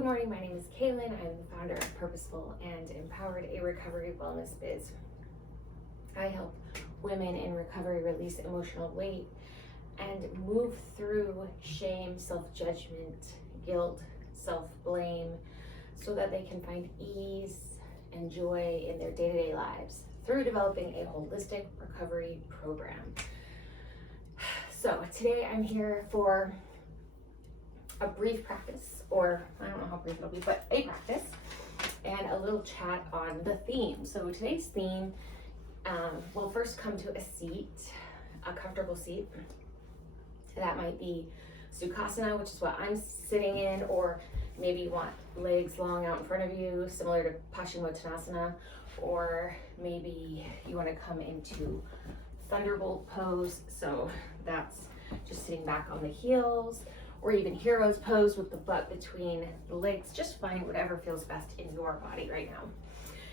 Good morning, my name is Kaylin. I'm the founder of Purposeful and Empowered, a recovery wellness biz. I help women in recovery release emotional weight and move through shame, self-judgment, guilt, self-blame, so that they can find ease and joy in their day-to-day lives through developing a holistic recovery program. So today I'm here for a brief practice, or I don't know how brief it'll be, but a practice and a little chat on the theme. So today's theme, we'll first come to a seat, a comfortable seat. That might be Sukhasana, which is what I'm sitting in, or maybe you want legs long out in front of you, similar to Paschimottanasana, or maybe you want to come into Thunderbolt pose. So that's just sitting back on the heels, or even Hero's pose with the butt between the legs. Just find whatever feels best in your body right now.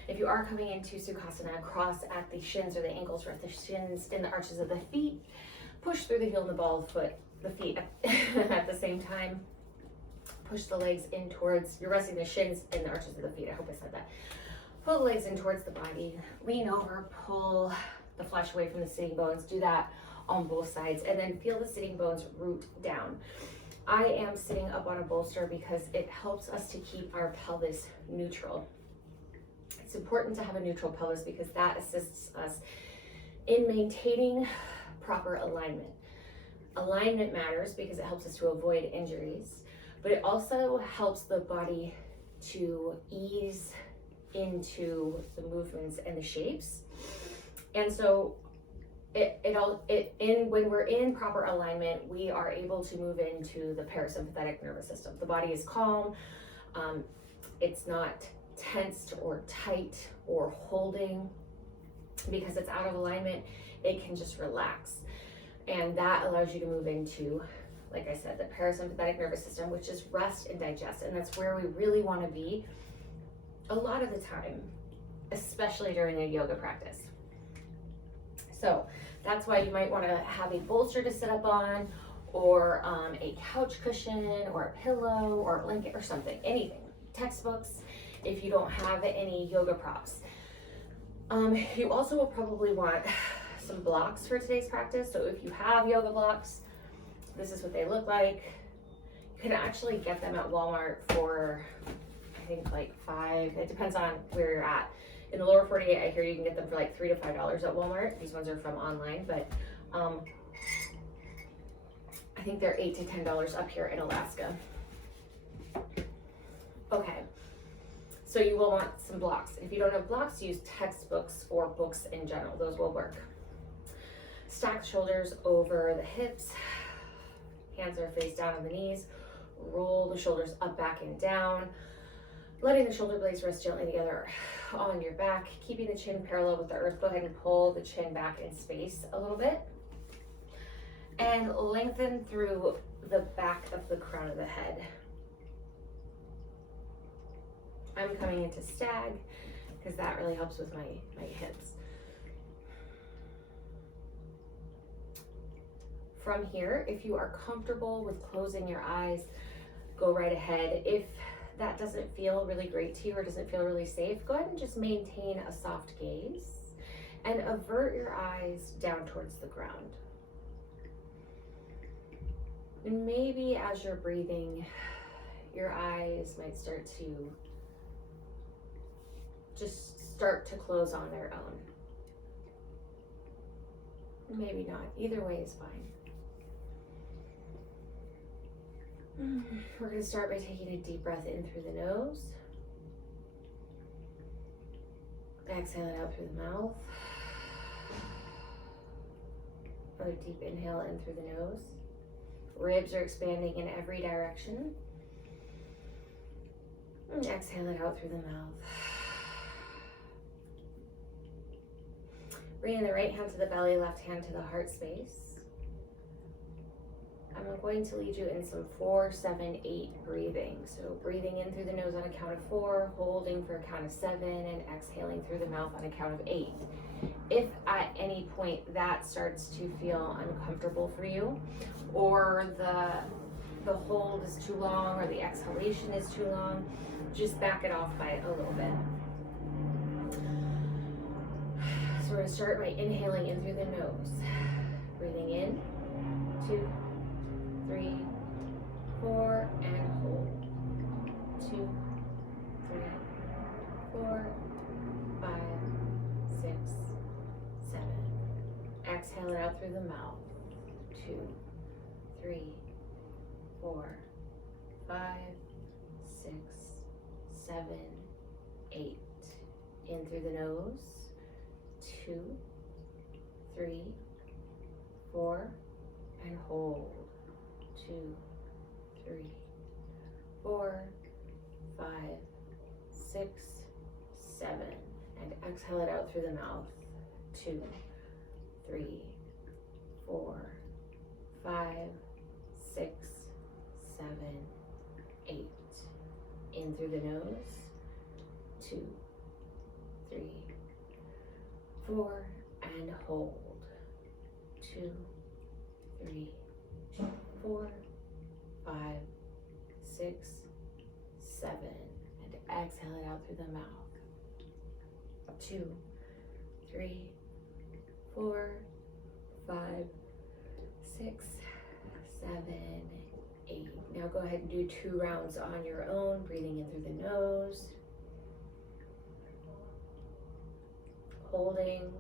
If you are coming into Sukhasana, cross at the shins or the ankles, or at the shins in the arches of the feet. Push through the heel and the ball of the feet at the same time. Push the legs in towards, you're resting the shins in the arches of the feet. I hope I said that. Pull the legs in towards the body. Lean over, pull the flesh away from the sitting bones. Do that on both sides, and then feel the sitting bones root down. I am sitting up on a bolster because it helps us to keep our pelvis neutral. It's important to have a neutral pelvis because that assists us in maintaining proper alignment. Alignment matters because it helps us to avoid injuries, but it also helps the body to ease into the movements and the shapes. And so when we're in proper alignment, we are able to move into the parasympathetic nervous system. The body is calm. It's not tensed or tight or holding. Because it's out of alignment, it can just relax. And that allows you to move into, like I said, the parasympathetic nervous system, which is rest and digest. And that's where we really want to be a lot of the time, especially during a yoga practice. So that's why you might want to have a bolster to sit up on, or a couch cushion, or a pillow, or a blanket, or something, anything. Textbooks, if you don't have any yoga props. You also will probably want some blocks for today's practice. So if you have yoga blocks, this is what they look like. You can actually get them at Walmart for, I think, like $5. It depends on where you're at. In the lower 48, I hear you can get them for like $3 to $5 at Walmart. These ones are from online, but I think they're $8 to $10 up here in Alaska. Okay, so you will want some blocks. If you don't have blocks, use textbooks or books in general. Those will work. Stack shoulders over the hips. Hands are face down on the knees. Roll the shoulders up, back, and down. Letting the shoulder blades rest gently together on your back, keeping the chin parallel with the earth. Go ahead and pull the chin back in space a little bit. And lengthen through the back of the crown of the head. I'm coming into stag because that really helps with my hips. From here, if you are comfortable with closing your eyes, go right ahead. If that doesn't feel really great to you or doesn't feel really safe, go ahead and just maintain a soft gaze and avert your eyes down towards the ground. And maybe as you're breathing, your eyes might start to close on their own. Maybe not. Either way is fine. We're going to start by taking a deep breath in through the nose. Exhale it out through the mouth. Another deep inhale in through the nose. Ribs are expanding in every direction. And exhale it out through the mouth. Bring the right hand to the belly, left hand to the heart space. I'm going to lead you in some 4, 7, 8 breathing. So breathing in through the nose on a count of 4, holding for a count of 7, and exhaling through the mouth on a count of 8. If at any point that starts to feel uncomfortable for you, or the the hold is too long or the exhalation is too long, just back it off by a little bit. So we're going to start by inhaling in through the nose. Breathing in, 2, 3, 4, and hold. 2, 3, 4, 5, 6, 7. Exhale it out through the mouth. 2, 3, 4, 5, 6, 7, 8. In through the nose. 2, 3, 4, and hold. 2, 3, 4, 5, 6, 7. And exhale it out through the mouth. 2, 3, 4, 5, 6, 7, 8. In through the nose. 2, 3, 4, and hold. 2, 3, 4, 5, 6, 7. And exhale it out through the mouth. 2, 3, 4, 5, 6, 7, 8. Now go ahead and do 2 rounds on your own, breathing in through the nose. Holding.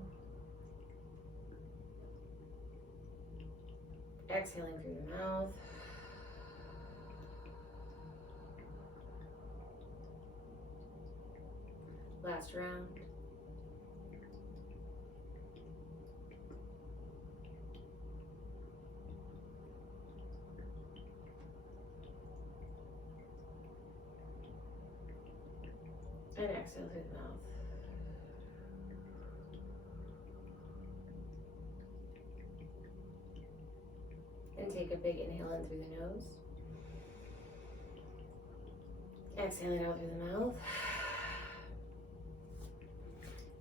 Exhaling through the mouth. Last round. And exhale through the mouth. And take a big inhale in through the nose. Exhale it out through the mouth.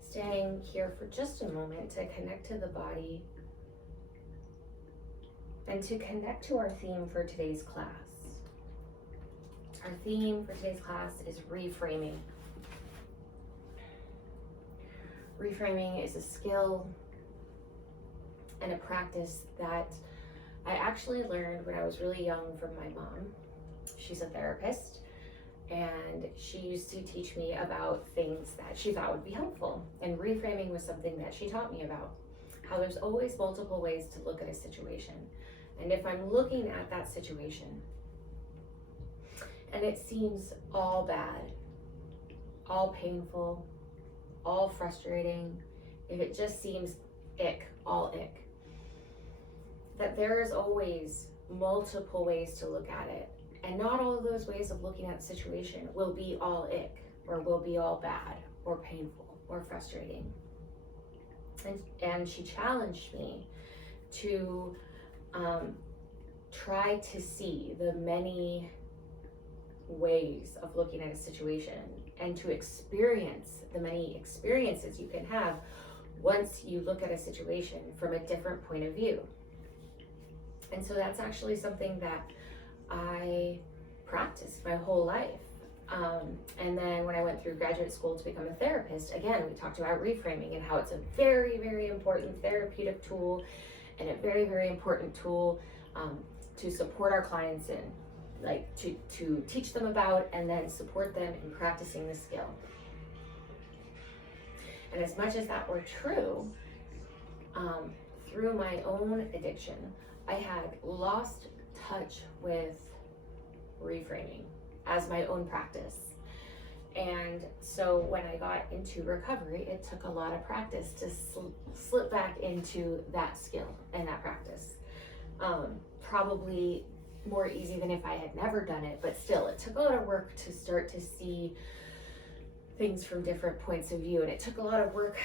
Staying here for just a moment to connect to the body and to connect to our theme for today's class. Our theme for today's class is reframing. Reframing is a skill and a practice that I actually learned when I was really young from my mom. She's a therapist, and she used to teach me about things that she thought would be helpful. And reframing was something that she taught me about. How there's always multiple ways to look at a situation. And if I'm looking at that situation and it seems all bad, all painful, all frustrating, if it just seems ick, all ick, that there is always multiple ways to look at it. And not all of those ways of looking at the situation will be all ick, or will be all bad, or painful, or frustrating. And she challenged me to try to see the many ways of looking at a situation, and to experience the many experiences you can have once you look at a situation from a different point of view. And so that's actually something that I practiced my whole life. And then when I went through graduate school to become a therapist, again, we talked about reframing and how it's a very, very important therapeutic tool, and a very, very important tool to support our clients in, like to teach them about and then support them in practicing the skill. And as much as that were true, through my own addiction, I had lost touch with reframing as my own practice. And so when I got into recovery, it took a lot of practice to slip back into that skill and that practice. Probably more easy than if I had never done it, but still, it took a lot of work to start to see things from different points of view. And it took a lot of work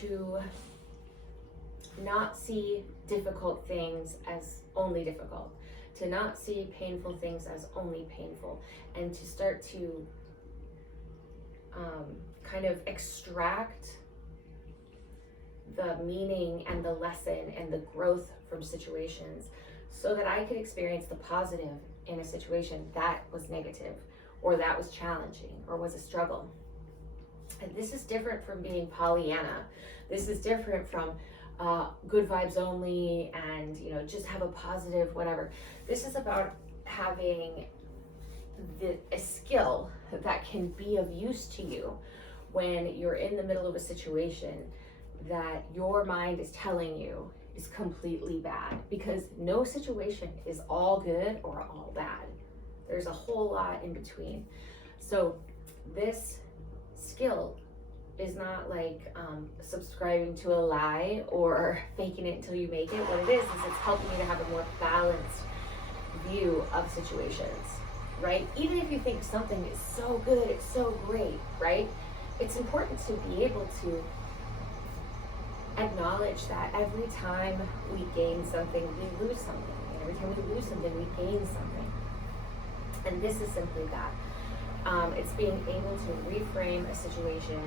to not see difficult things as only difficult, to not see painful things as only painful, and to start to kind of extract the meaning and the lesson and the growth from situations so that I could experience the positive in a situation that was negative, or that was challenging, or was a struggle. And this is different from being Pollyanna. This is different from good vibes only and, you know, just have a positive whatever. This is about having a skill that can be of use to you when you're in the middle of a situation that your mind is telling you is completely bad, because no situation is all good or all bad. There's a whole lot in between. So this skill is not like subscribing to a lie or faking it until you make it. What it is it's helping you to have a more balanced view of situations, right? Even if you think something is so good, it's so great, right? It's important to be able to acknowledge that every time we gain something, we lose something. And every time we lose something, we gain something. And this is simply that. It's being able to reframe a situation,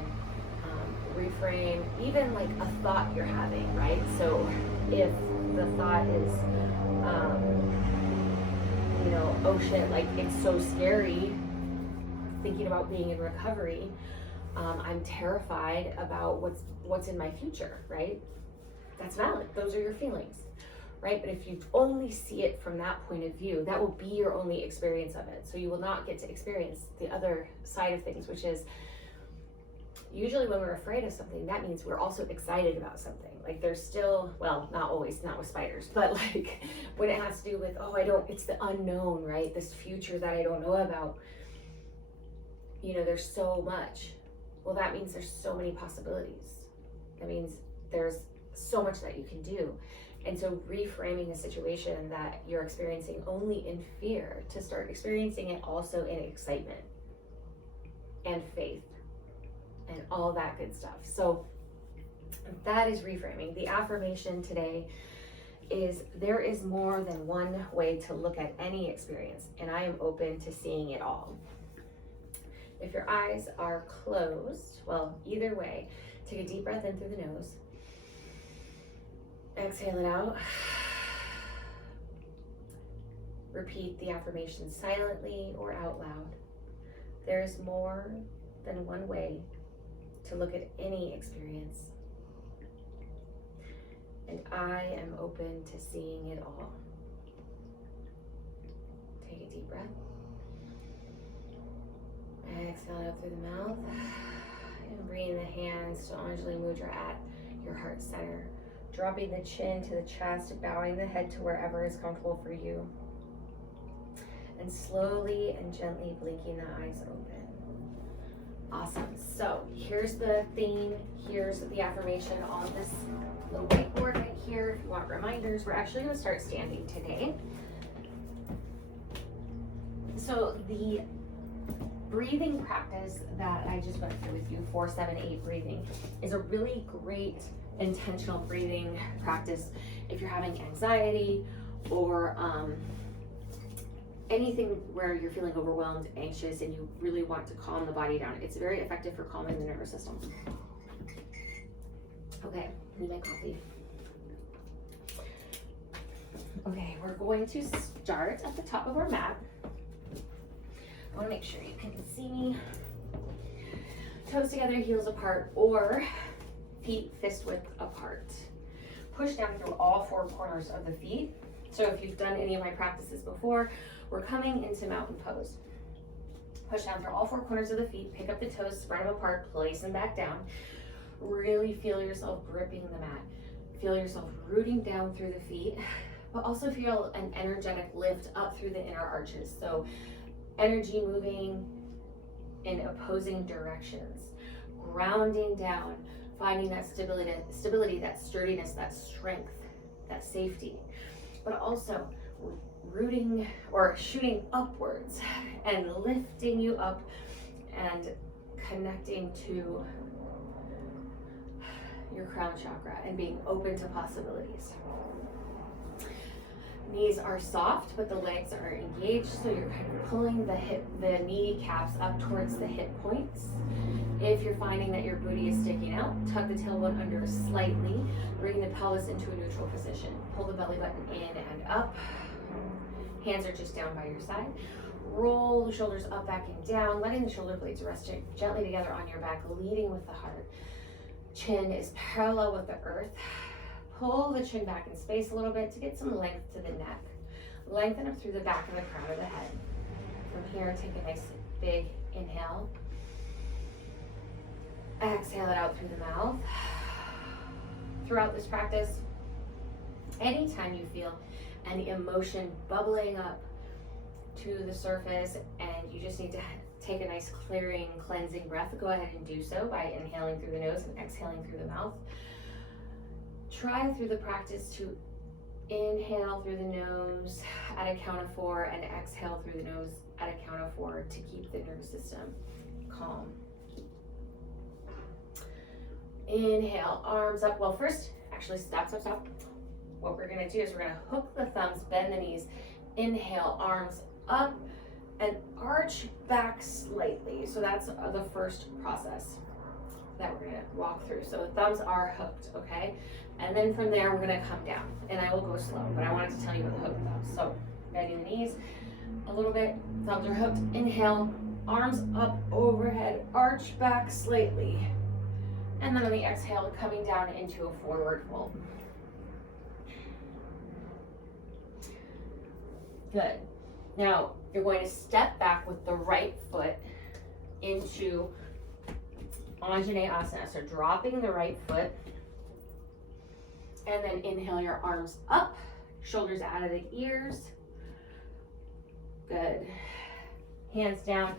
reframe even like a thought you're having, right? So if the thought is, you know, oh shit, like it's so scary thinking about being in recovery. I'm terrified about what's in my future, right? That's valid. Those are your feelings, right? But if you only see it from that point of view, that will be your only experience of it. So you will not get to experience the other side of things, which is usually when we're afraid of something, that means we're also excited about something. Like there's still, well, not always, not with spiders, but like when it has to do with, it's the unknown, right? This future that I don't know about, you know, there's so much. Well, that means there's so many possibilities. That means there's so much that you can do. And so reframing a situation that you're experiencing only in fear to start experiencing it also in excitement and faith and all that good stuff. So that is reframing. The affirmation today is there is more than one way to look at any experience, and I am open to seeing it all. If your eyes are closed, well, either way, take a deep breath in through the nose. Exhale it out. Repeat the affirmation silently or out loud. There is more than one way to look at any experience, and I am open to seeing it all. Take a deep breath. Exhale out through the mouth. And bring the hands to Anjali Mudra at your heart center. Dropping the chin to the chest, bowing the head to wherever is comfortable for you. And slowly and gently blinking the eyes open. Awesome. So here's the theme. Here's the affirmation on this little whiteboard right here. If you want reminders, we're actually going to start standing today. So the breathing practice that I just went through with you, 4-7-8 breathing, is a really great intentional breathing practice if you're having anxiety or anything where you're feeling overwhelmed, anxious, and you really want to calm the body down. It's very effective for calming the nervous system. Okay, need my coffee. Okay, we're going to start at the top of our mat. I want to make sure you can see me. Toes together, heels apart, or feet fist width apart. Push down through all four corners of the feet. So if you've done any of my practices before, we're coming into mountain pose. Push down through all four corners of the feet, pick up the toes, spread them apart, place them back down. Really feel yourself gripping the mat. Feel yourself rooting down through the feet, but also feel an energetic lift up through the inner arches. So energy moving in opposing directions, grounding down, finding that stability, that sturdiness, that strength, that safety, but also rooting or shooting upwards and lifting you up and connecting to your crown chakra and being open to possibilities. Knees are soft, but the legs are engaged, so you're kind of pulling the knee caps up towards the hip points. If you're finding that your booty is sticking out, tuck the tailbone under slightly, bring the pelvis into a neutral position. Pull the belly button in and up. Hands are just down by your side. Roll the shoulders up, back, and down, letting the shoulder blades rest gently together on your back, leading with the heart. Chin is parallel with the earth. Pull the chin back in space a little bit to get some length to the neck. Lengthen up through the back of the crown of the head. From here, take a nice big inhale. Exhale it out through the mouth. Throughout this practice, anytime you feel any emotion bubbling up to the surface and you just need to take a nice clearing, cleansing breath, go ahead and do so by inhaling through the nose and exhaling through the mouth. Try through the practice to inhale through the nose at a count of 4 and exhale through the nose at a count of 4 to keep the nervous system calm. Inhale, arms up. Well, first, actually, stop. What we're gonna do is we're gonna hook the thumbs, bend the knees, inhale, arms up, and arch back slightly. So that's the first process that we're gonna walk through. So the thumbs are hooked, okay? And then from there, we're gonna come down, and I will go slow, but I wanted to tell you about the hooked thumbs. So bending the knees a little bit, thumbs are hooked, inhale, arms up overhead, arch back slightly. And then on the exhale, coming down into a forward fold. Good. Now, you're going to step back with the right foot into Anjaneyasana. So dropping the right foot, and then inhale your arms up, shoulders out of the ears. Good. Hands down.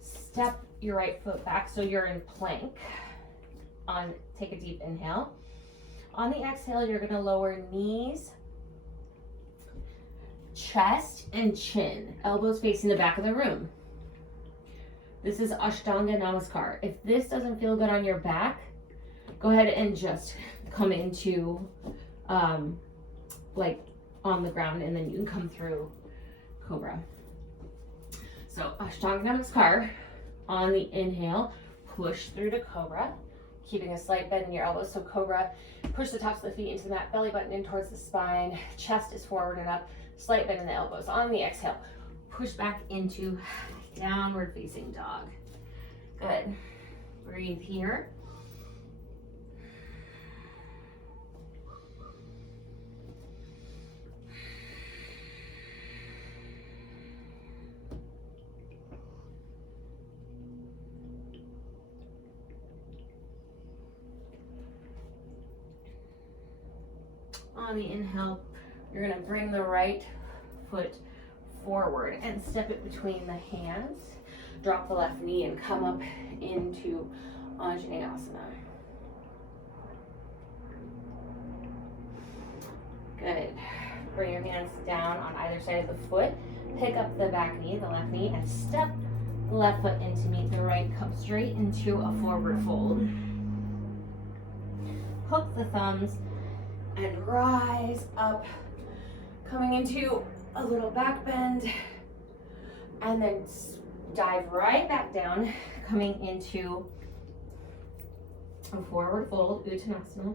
Step your right foot back so you're in plank. Take a deep inhale. On the exhale, you're going to lower knees, chest, and chin. Elbows facing the back of the room. This is Ashtanga Namaskar. If this doesn't feel good on your back, go ahead and just come into like on the ground, and then you can come through Cobra. So Ashtanga Namaskar. On the inhale, push through to Cobra, keeping a slight bend in your elbows. So Cobra, push the tops of the feet into the mat, belly button in towards the spine, chest is forward and up, slight bend in the elbows. On the exhale, push back into downward facing dog. Good. Breathe here. On the inhale, you're going to bring the right foot forward and step it between the hands. Drop the left knee and come up into Anjaneyasana. Good. Bring your hands down on either side of the foot. Pick up the back knee, the left knee, and step the left foot in to meet the right. Come straight into a forward fold. Hook the thumbs and rise up, coming into a little back bend, and then dive right back down, coming into a forward fold, Uttanasana.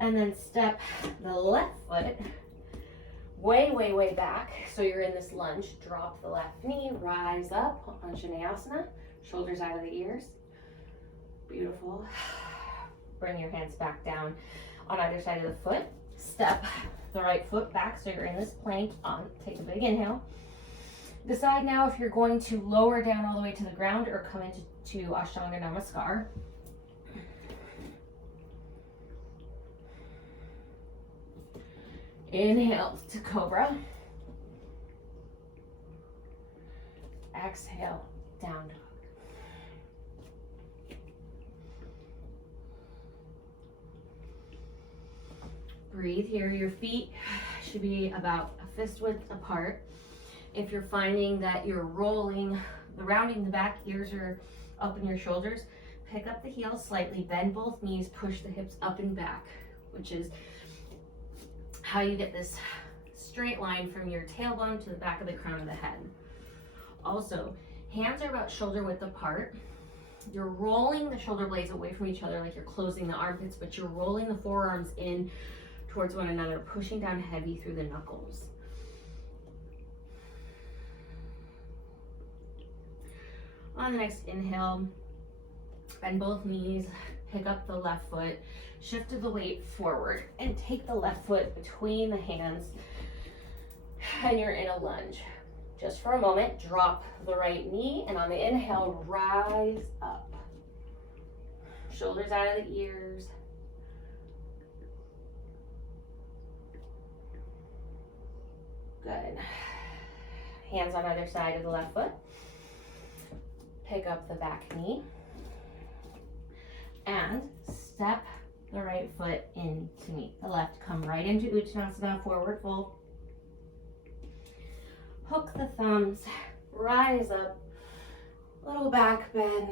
And then step the left foot way back, so you're in this lunge. Drop the left knee, rise up, Anjaneyasana, shoulders out of the ears. Beautiful. Bring your hands back down on either side of the foot. Step the right foot back so you're in this plank. Take a big inhale. Decide now if you're going to lower down all the way to the ground or come into Ashtanga Namaskar. Inhale to Cobra. Exhale, down. Breathe here. Your feet should be about a fist width apart. If you're finding that you're rounding the back, ears are up in your shoulders, pick up the heels slightly, bend both knees, push the hips up and back, which is how you get this straight line from your tailbone to the back of the crown of the head. Also, hands are about shoulder width apart. You're rolling the shoulder blades away from each other like you're closing the armpits, but you're rolling the forearms in towards one another, pushing down heavy through the knuckles. On the next inhale, bend both knees, pick up the left foot, shift the weight forward, and take the left foot between the hands, and you're in a lunge. Just for a moment, drop the right knee, and on the inhale, rise up. Shoulders out of the ears. Good. Hands on either side of the left foot. Pick up the back knee. And step the right foot in to meet the left. Come right into Uttanasana, forward fold. Hook the thumbs, rise up, little back bend,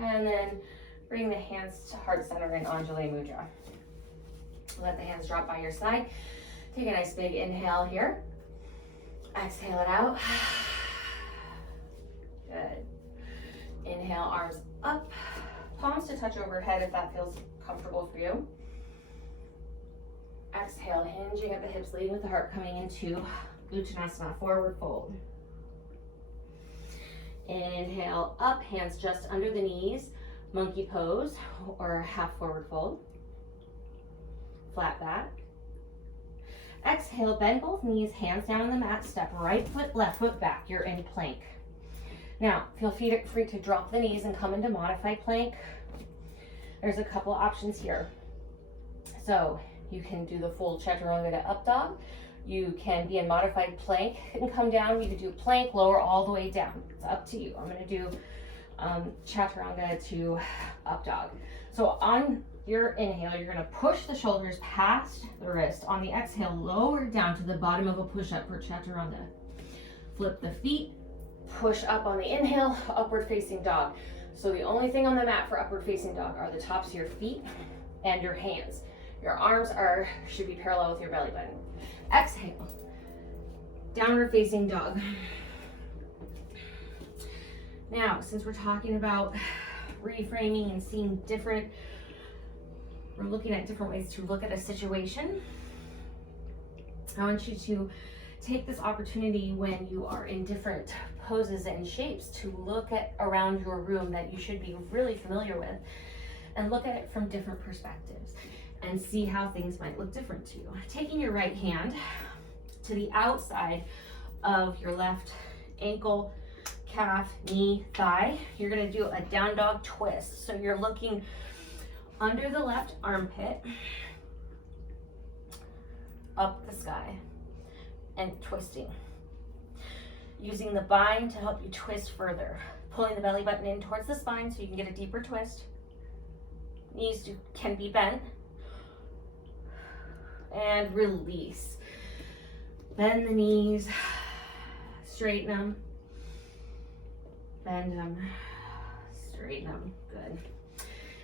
and then bring the hands to heart center in Anjali Mudra. Let the hands drop by your side. Take a nice big inhale here. Exhale it out. Good. Inhale, arms up. Palms to touch overhead if that feels comfortable for you. Exhale, hinging at the hips, leading with the heart, coming into Uttanasana, forward fold. Inhale, up, hands just under the knees, monkey pose or half forward fold. Flat back. Exhale, bend both knees, hands down on the mat, step right foot, left foot back. You're in plank. Now, feel free to drop the knees and come into modified plank. There's a couple options here. So you can do the full chaturanga to up dog. You can be in modified plank and come down. You can do plank, lower all the way down. It's up to you. I'm gonna do chaturanga to up dog. So on your inhale, you're gonna push the shoulders past the wrist. On the exhale, lower down to the bottom of a push-up for chaturanga. Flip the feet, push up on the inhale, upward facing dog. So the only thing on the mat for upward facing dog are the tops of your feet and your hands. Your arms should be parallel with your belly button. Exhale, downward facing dog. Now, since we're talking about reframing and seeing we're looking at different ways to look at a situation, I want you to take this opportunity when you are in different poses and shapes to look at around your room that you should be really familiar with and look at it from different perspectives and see how things might look different to you. Taking your right hand to the outside of your left ankle, calf, knee, thigh, you're gonna do a down dog twist. So you're looking under the left armpit, up the sky, and twisting. Using the bind to help you twist further. Pulling the belly button in towards the spine so you can get a deeper twist. Knees can be bent. And release. Bend the knees, straighten them, bend them, straighten them, good.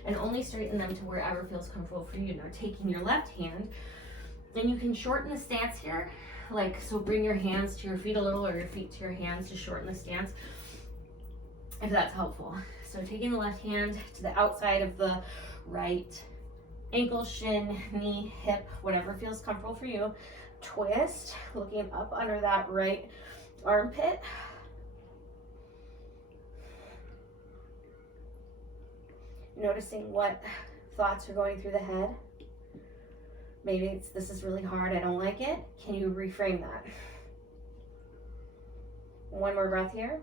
And only straighten them to wherever feels comfortable for you. Now taking your left hand, and you can shorten the stance here, so bring your hands to your feet a little or your feet to your hands to shorten the stance, if that's helpful. So taking the left hand to the outside of the right ankle, shin, knee, hip, whatever feels comfortable for you. Twist, looking up under that right armpit. Noticing what thoughts are going through the head. Maybe this is really hard, I don't like it. Can you reframe that? One more breath here.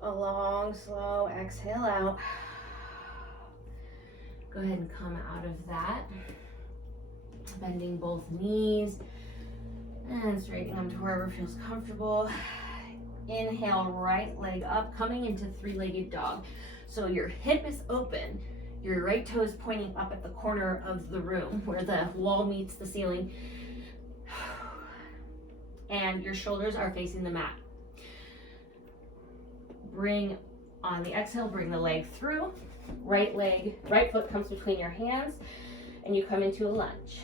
A long, slow exhale out. Go ahead and come out of that. Bending both knees and straightening them to wherever feels comfortable. Inhale, right leg up, coming into three-legged dog. So your hip is open, your right toe is pointing up at the corner of the room where the wall meets the ceiling, and your shoulders are facing the mat. On the exhale, bring the leg through. Right foot comes between your hands, and you come into a lunge.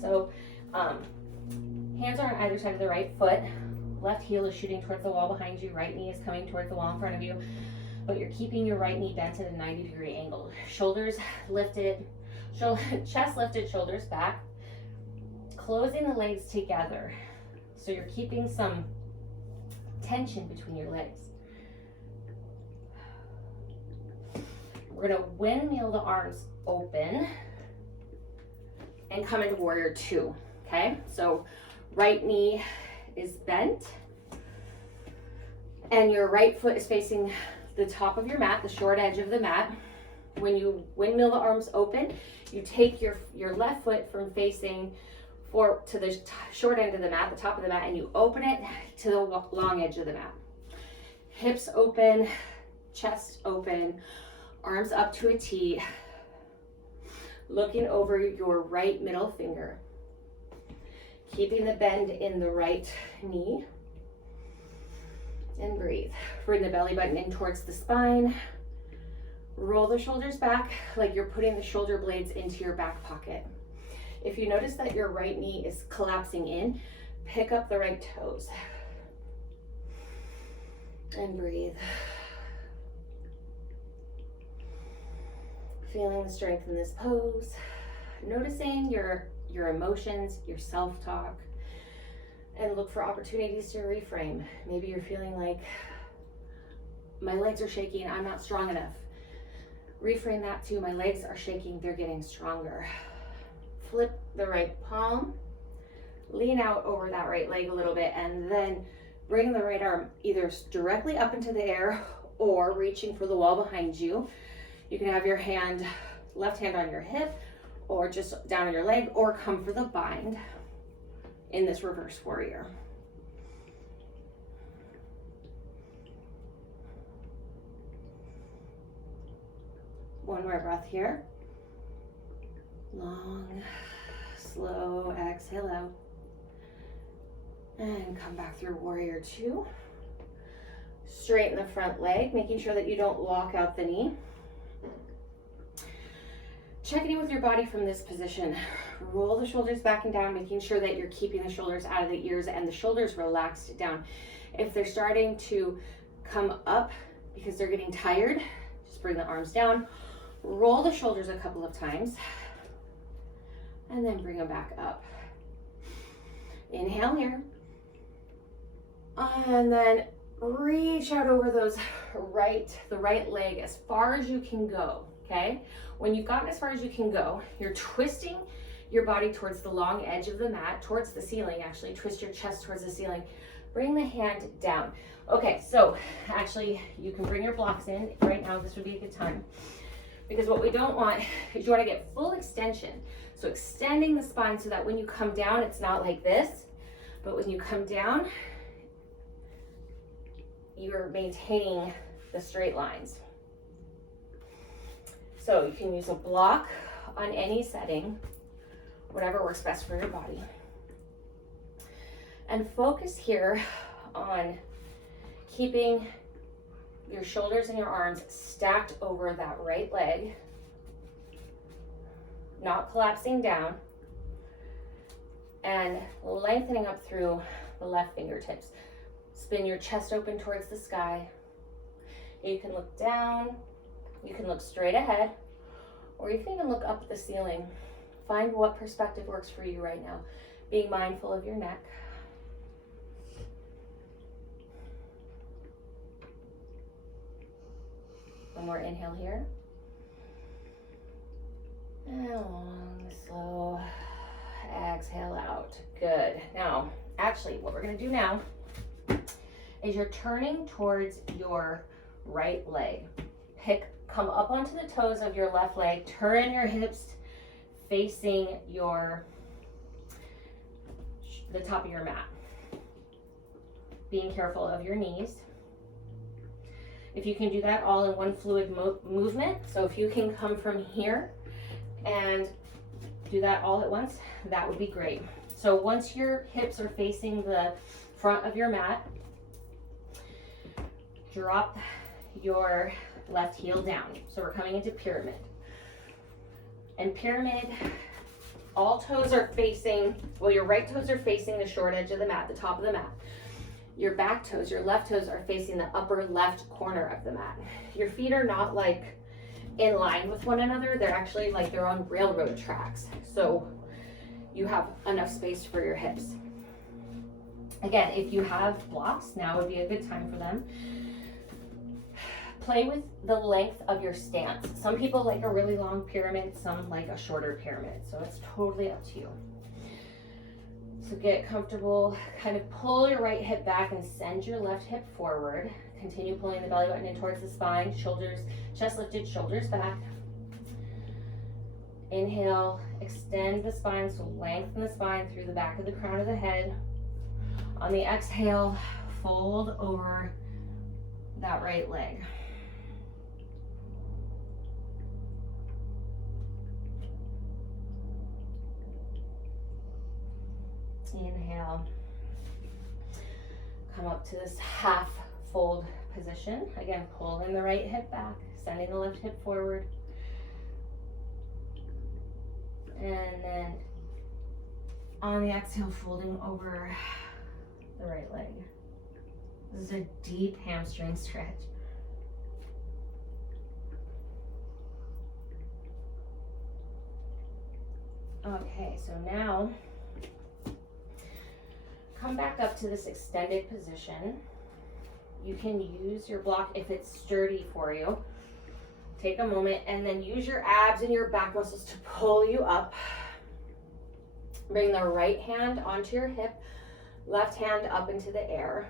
So hands are on either side of the right foot. Left heel is shooting towards the wall behind you. Right knee is coming towards the wall in front of you. But you're keeping your right knee bent at a 90-degree angle. Shoulders lifted, Chest lifted, shoulders back. Closing the legs together. So you're keeping some tension between your legs. We're gonna windmill the arms open and come into warrior two, okay? So right knee is bent and your right foot is facing the top of your mat, the short edge of the mat. When you windmill the arms open, you take your left foot from facing to the short end of the mat, the top of the mat, and you open it to the long edge of the mat. Hips open, chest open, arms up to a T, looking over your right middle finger, keeping the bend in the right knee, and breathe. Bring the belly button in towards the spine. Roll the shoulders back like you're putting the shoulder blades into your back pocket. If you notice that your right knee is collapsing in, pick up the right toes and breathe. Feeling the strength in this pose, noticing your emotions, your self-talk, and look for opportunities to reframe. Maybe you're feeling like, my legs are shaking, I'm not strong enough. Reframe that to, my legs are shaking, they're getting stronger. Flip the right palm, lean out over that right leg a little bit, and then bring the right arm either directly up into the air or reaching for the wall behind you. You can have your left hand on your hip or just down on your leg, or come for the bind in this reverse warrior. One more breath here. Long, slow exhale out. And come back through warrior two. Straighten the front leg, making sure that you don't lock out the knee. Checking in with your body from this position. Roll the shoulders back and down, making sure that you're keeping the shoulders out of the ears and the shoulders relaxed down. If they're starting to come up because they're getting tired, just bring the arms down. Roll the shoulders a couple of times and then bring them back up. Inhale here. And then reach out over the right leg as far as you can go, okay? When you've gotten as far as you can go, you're twisting your body towards the long edge of the mat, towards the ceiling actually. Twist your chest towards the ceiling. Bring the hand down. Okay, so actually you can bring your blocks in. Right now this would be a good time. Because what we don't want is you want to get full extension. So extending the spine so that when you come down, it's not like this, but when you come down, you're maintaining the straight lines. So you can use a block on any setting, whatever works best for your body. And focus here on keeping your shoulders and your arms stacked over that right leg, not collapsing down, and lengthening up through the left fingertips. Spin your chest open towards the sky. You can look down, you can look straight ahead, or you can even look up at the ceiling. Find what perspective works for you right now. Being mindful of your neck. One more inhale here. And long, slow exhale out. Good. Now, actually, what we're going to do now is you're turning towards your right leg. Come up onto the toes of your left leg. Turn your hips facing the top of your mat. Being careful of your knees. If you can do that all in one fluid movement, so if you can come from here and do that all at once, that would be great. So once your hips are facing the front of your mat, drop your left heel down. So we're coming into pyramid. And pyramid, all toes are facing, well, your right toes are facing the short edge of the mat, the top of the mat. Your back toes, your left toes are facing the upper left corner of the mat. Your feet are not like in line with one another. They're actually like they're on railroad tracks. So you have enough space for your hips. Again, if you have blocks, now would be a good time for them. Play with the length of your stance. Some people like a really long pyramid, some like a shorter pyramid. So it's totally up to you. So get comfortable, kind of pull your right hip back and send your left hip forward. Continue pulling the belly button in towards the spine, shoulders, chest lifted, shoulders back. Inhale, extend the spine, so lengthen the spine through the back of the crown of the head. On the exhale, fold over that right leg. Inhale, come up to this half fold position. Again, pull in the right hip back, sending the left hip forward. And then on the exhale, folding over the right leg. This is a deep hamstring stretch. Okay, so now come back up to this extended position. You can use your block if it's sturdy for you. Take a moment and then use your abs and your back muscles to pull you up. Bring the right hand onto your hip, left hand up into the air.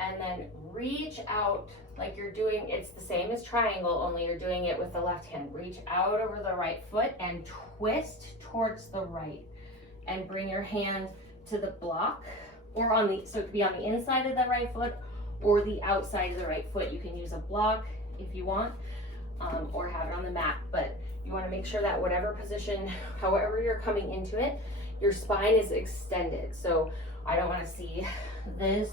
And then reach out like you're doing, it's the same as triangle, only you're doing it with the left hand. Reach out over the right foot and twist towards the right. And bring your hand to the block, or on the, so it could be on the inside of the right foot or the outside of the right foot. You can use a block if you want, or have it on the mat, but you want to make sure that whatever position, however you're coming into it, your spine is extended. So I don't want to see this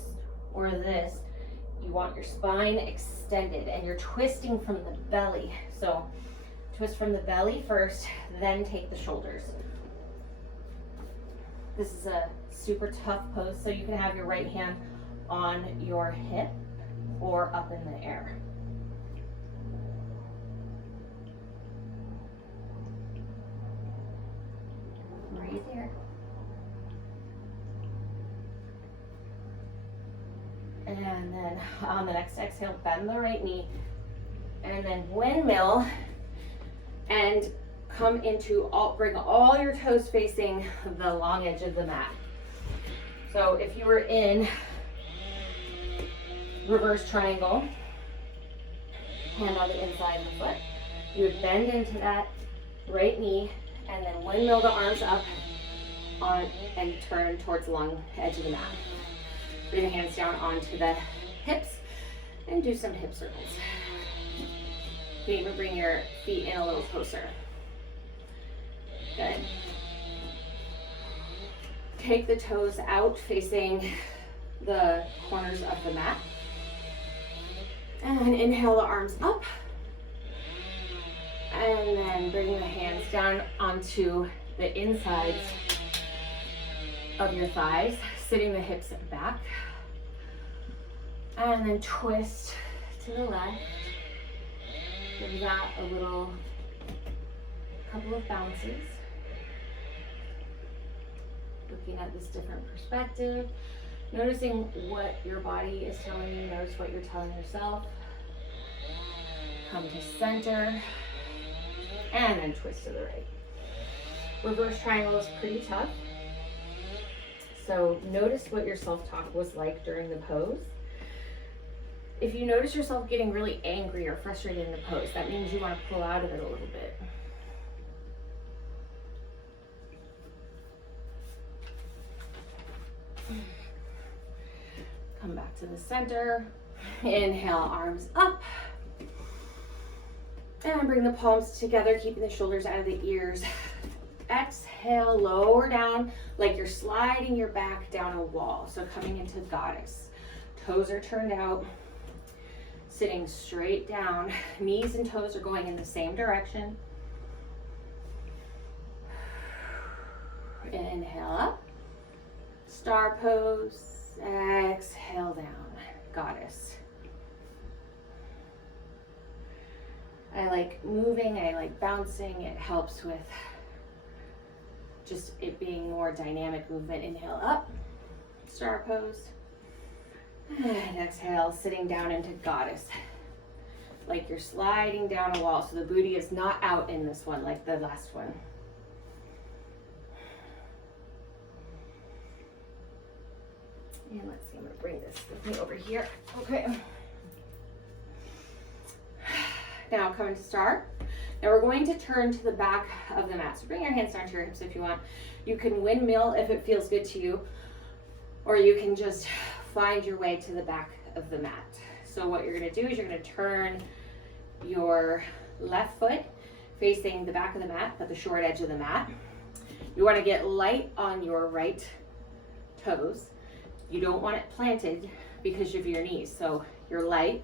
or this. You want your spine extended and you're twisting from the belly. So twist from the belly first, then take the shoulders. This is a super tough pose, so you can have your right hand on your hip or up in the air. Breathe here. And then on the next exhale, bend the right knee and then windmill and come into bring all your toes facing the long edge of the mat. So if you were in reverse triangle, hand on the inside of the foot, you would bend into that right knee and then windmill the arms up on and turn towards the long edge of the mat. Bring the hands down onto the hips and do some hip circles. You can even bring your feet in a little closer. Good. Take the toes out facing the corners of the mat. And inhale the arms up. And then bring the hands down onto the insides of your thighs, sitting the hips back. And then twist to the left. Give that a couple of bounces. Looking at this different perspective, noticing what your body is telling you, notice what you're telling yourself. Come to center, and then twist to the right. Reverse triangle is pretty tough, so notice what your self-talk was like during the pose. If you notice yourself getting really angry or frustrated in the pose, that means you want to pull out of it a little bit. Come back to the center. Inhale, arms up. And bring the palms together, keeping the shoulders out of the ears. Exhale, lower down like you're sliding your back down a wall. So coming into goddess. Toes are turned out. Sitting straight down. Knees and toes are going in the same direction. Inhale up. Star pose. Exhale down, goddess. like moving, I like bouncing. It helps with just it being more dynamic movement. Inhale up, star pose. And exhale, sitting down into goddess. Like you're sliding down a wall, so the booty is not out in this one like the last one. And let's see, I'm gonna bring this with me over here. Okay. Now come to star. Now we're going to turn to the back of the mat. So bring your hands down to your hips if you want. You can windmill if it feels good to you, or you can just find your way to the back of the mat. So what you're gonna do is you're gonna turn your left foot facing the back of the mat, but the short edge of the mat. You wanna get light on your right toes. You don't want it planted because of your knees, so you're light.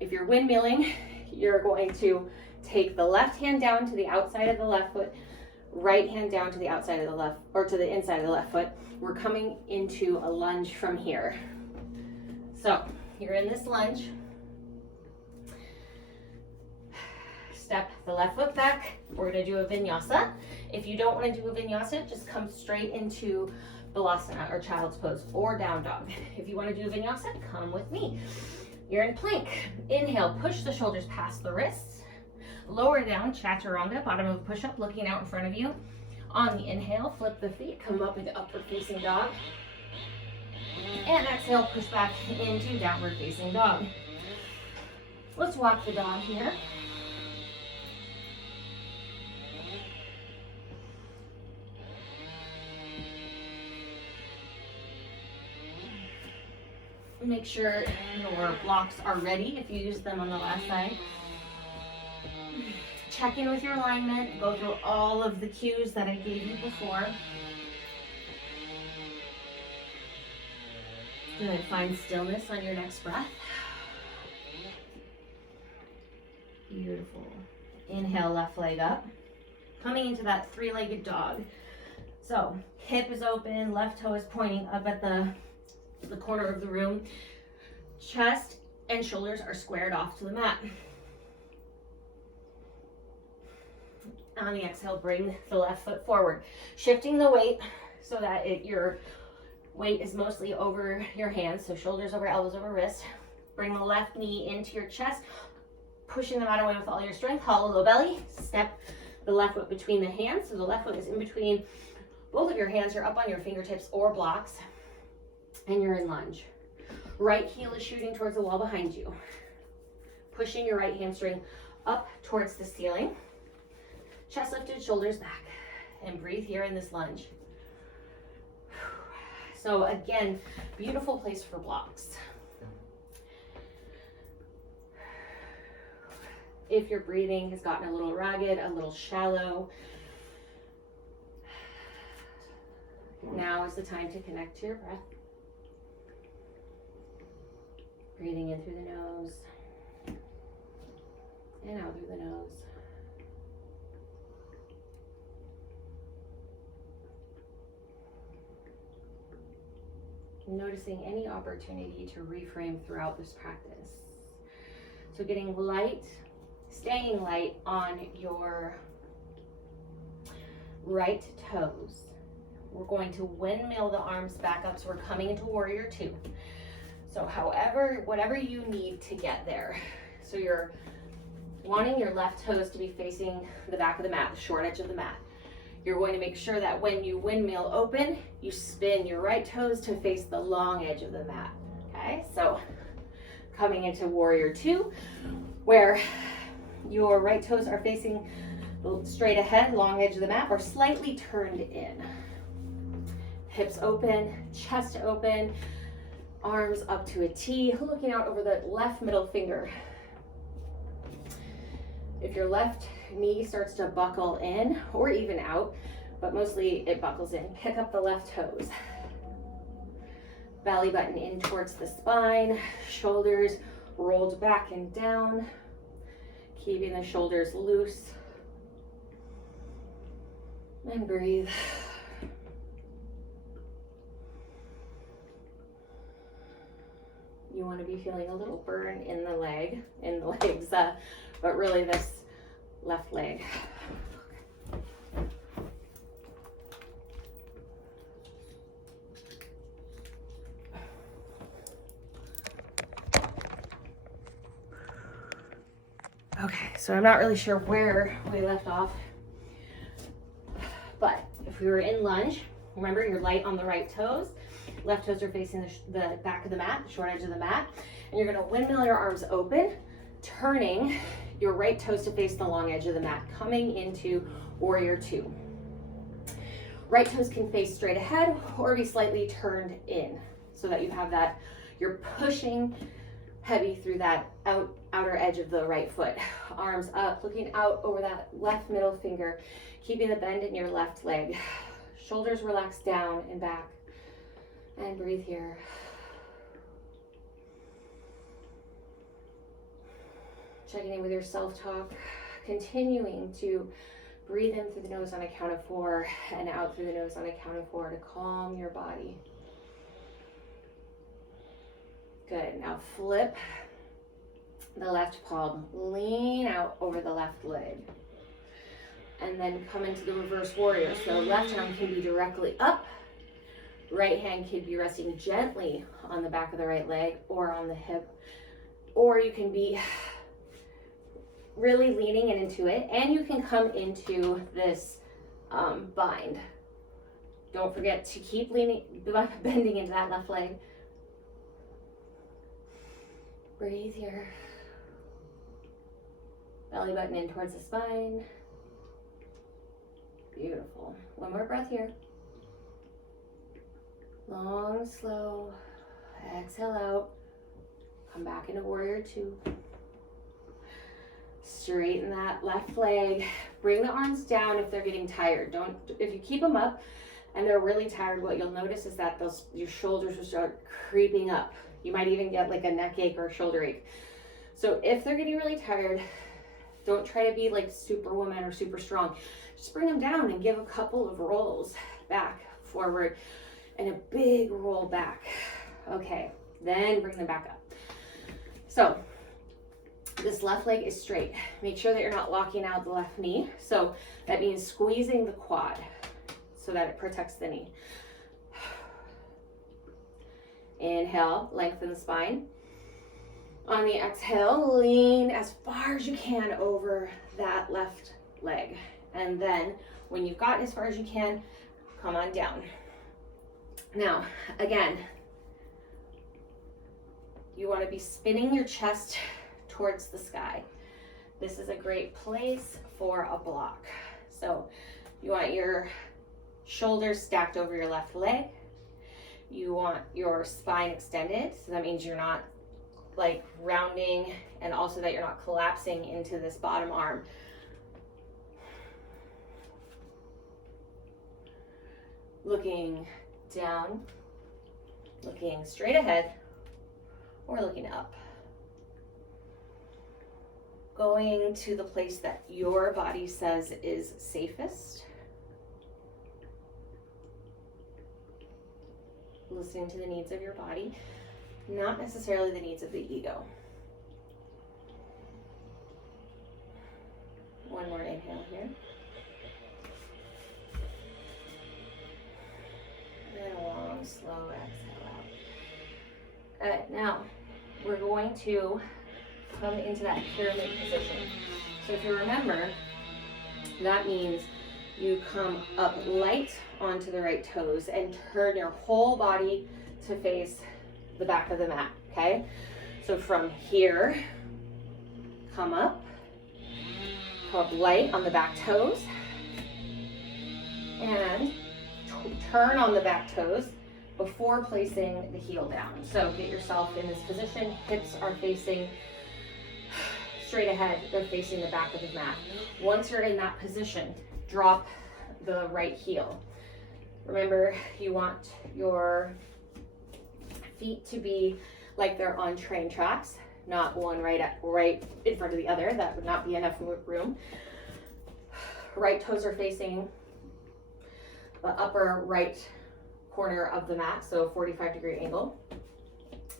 If you're windmilling, you're going to take the left hand down to the outside of the left foot, right hand down to the outside of the left, or to the inside of the left foot. We're coming into a lunge from here. So you're in this lunge. Step the left foot back. We're gonna do a vinyasa. If you don't wanna do a vinyasa, just come straight into balasana or child's pose or down dog. If you wanna do a vinyasa, come with me. You're in plank. Inhale, push the shoulders past the wrists. Lower down, chaturanga, bottom of push-up, looking out in front of you. On the inhale, flip the feet, come up into upward facing dog. And exhale, push back into downward facing dog. Let's walk the dog here. Make sure your blocks are ready if you use them on the last side. Check in with your alignment, go through all of the cues that I gave you before. Good, find stillness on your next breath. Beautiful. Inhale, left leg up. Coming into that three-legged dog. So, hip is open, left toe is pointing up at the corner of the room. Chest and shoulders are squared off to the mat. On the exhale, bring the left foot forward. Shifting the weight so that your weight is mostly over your hands, so shoulders over elbows over wrist. Bring the left knee into your chest, pushing the mat away with all your strength. Hollow low belly. Step the left foot between the hands, so the left foot is in between both of your hands. You're up on your fingertips or blocks, and you're in lunge. Right heel is shooting towards the wall behind you. Pushing your right hamstring up towards the ceiling. Chest lifted, shoulders back, and breathe here in this lunge. So again, beautiful place for blocks. If your breathing has gotten a little ragged, a little shallow, now is the time to connect to your breath. Breathing in through the nose and out through the nose. Noticing any opportunity to reframe throughout this practice. So getting light, staying light on your right toes. We're going to windmill the arms back up, so we're coming into warrior two. So whatever you need to get there. So you're wanting your left toes to be facing the back of the mat, the short edge of the mat. You're going to make sure that when you windmill open, you spin your right toes to face the long edge of the mat. Okay, so coming into warrior two, where your right toes are facing straight ahead, long edge of the mat, or slightly turned in. Hips open, chest open, arms up to a T, looking out over the left middle finger. If your left knee starts to buckle in or even out, but mostly it buckles in, pick up the left toes. Belly button in towards the spine, shoulders rolled back and down, keeping the shoulders loose. And breathe. You want to be feeling a little burn in the legs, but really this left leg. Okay, so I'm not really sure where we left off, but if we were in lunge, remember you're light on the right toes, left toes are facing the back of the mat, the short edge of the mat, and you're gonna windmill your arms open, turning your right toes to face the long edge of the mat, coming into warrior two. Right toes can face straight ahead or be slightly turned in so that you have that, you're pushing heavy through that outer edge of the right foot. Arms up, looking out over that left middle finger, keeping the bend in your left leg. Shoulders relax down and back. And breathe here. Checking in with your self-talk. Continuing to breathe in through the nose on a count of 4 and out through the nose on a count of 4 to calm your body. Good, now flip the left palm, lean out over the left leg, and then come into the reverse warrior. So left arm can be directly up, right hand can be resting gently on the back of the right leg or on the hip, or you can be really leaning into it, and you can come into this bind. Don't forget to keep bending into that left leg. Breathe here. Belly button in towards the spine. Beautiful. One more breath here. Long, slow. Exhale out. Come back into warrior two. Straighten that left leg. Bring the arms down if they're getting tired. If you keep them up and they're really tired, what you'll notice is that your shoulders will start creeping up. You might even get like a neck ache or a shoulder ache. So if they're getting really tired, don't try to be like superwoman or super strong. Just bring them down and give a couple of rolls back, forward, and a big roll back. Okay, then bring them back up. So this left leg is straight. Make sure that you're not locking out the left knee. So that means squeezing the quad so that it protects the knee. Inhale, lengthen the spine. On the exhale, lean as far as you can over that left leg. And then when you've gotten as far as you can, come on down. Now, again, you want to be spinning your chest towards the sky. This is a great place for a block. So you want your shoulders stacked over your left leg. You want your spine extended, so that means you're not like rounding, and also that you're not collapsing into this bottom arm. Looking down, looking straight ahead, or looking up. Going to the place that your body says is safest. Listening to the needs of your body, not necessarily the needs of the ego. One more inhale here. And a long, slow exhale out. Now, we're going to come into that pyramid position. So if you remember, that means you come up light onto the right toes and turn your whole body to face the back of the mat, okay? So from here, come up light on the back toes, and turn on the back toes before placing the heel down. So get yourself in this position, hips are facing straight ahead, they're facing the back of the mat. Once you're in that position, drop the right heel. Remember, you want your feet to be like they're on train tracks, not one right in front of the other. That would not be enough room. Right toes are facing the upper right corner of the mat, so 45-degree angle.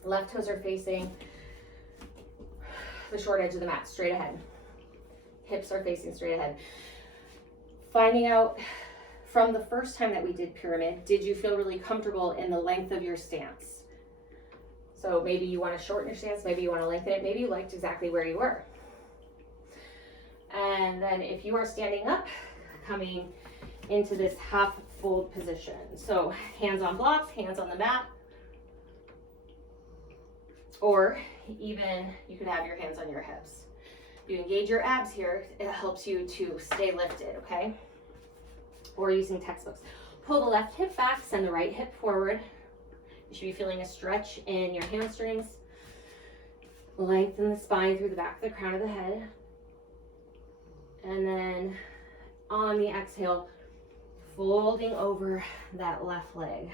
Left toes are facing the short edge of the mat, straight ahead. hips are facing straight ahead. Finding out from the first time that we did pyramid, did you feel really comfortable in the length of your stance? So maybe you want to shorten your stance, maybe you want to lengthen it, maybe you liked exactly where you were. And then if you are standing up, coming into this half fold position. So hands on blocks, hands on the mat, or even you could have your hands on your hips. You engage your abs here, it helps you to stay lifted, okay? Or using textbooks. Pull the left hip back, send the right hip forward. You should be feeling a stretch in your hamstrings. Lengthen the spine through the back of the crown of the head. And then on the exhale, folding over that left leg.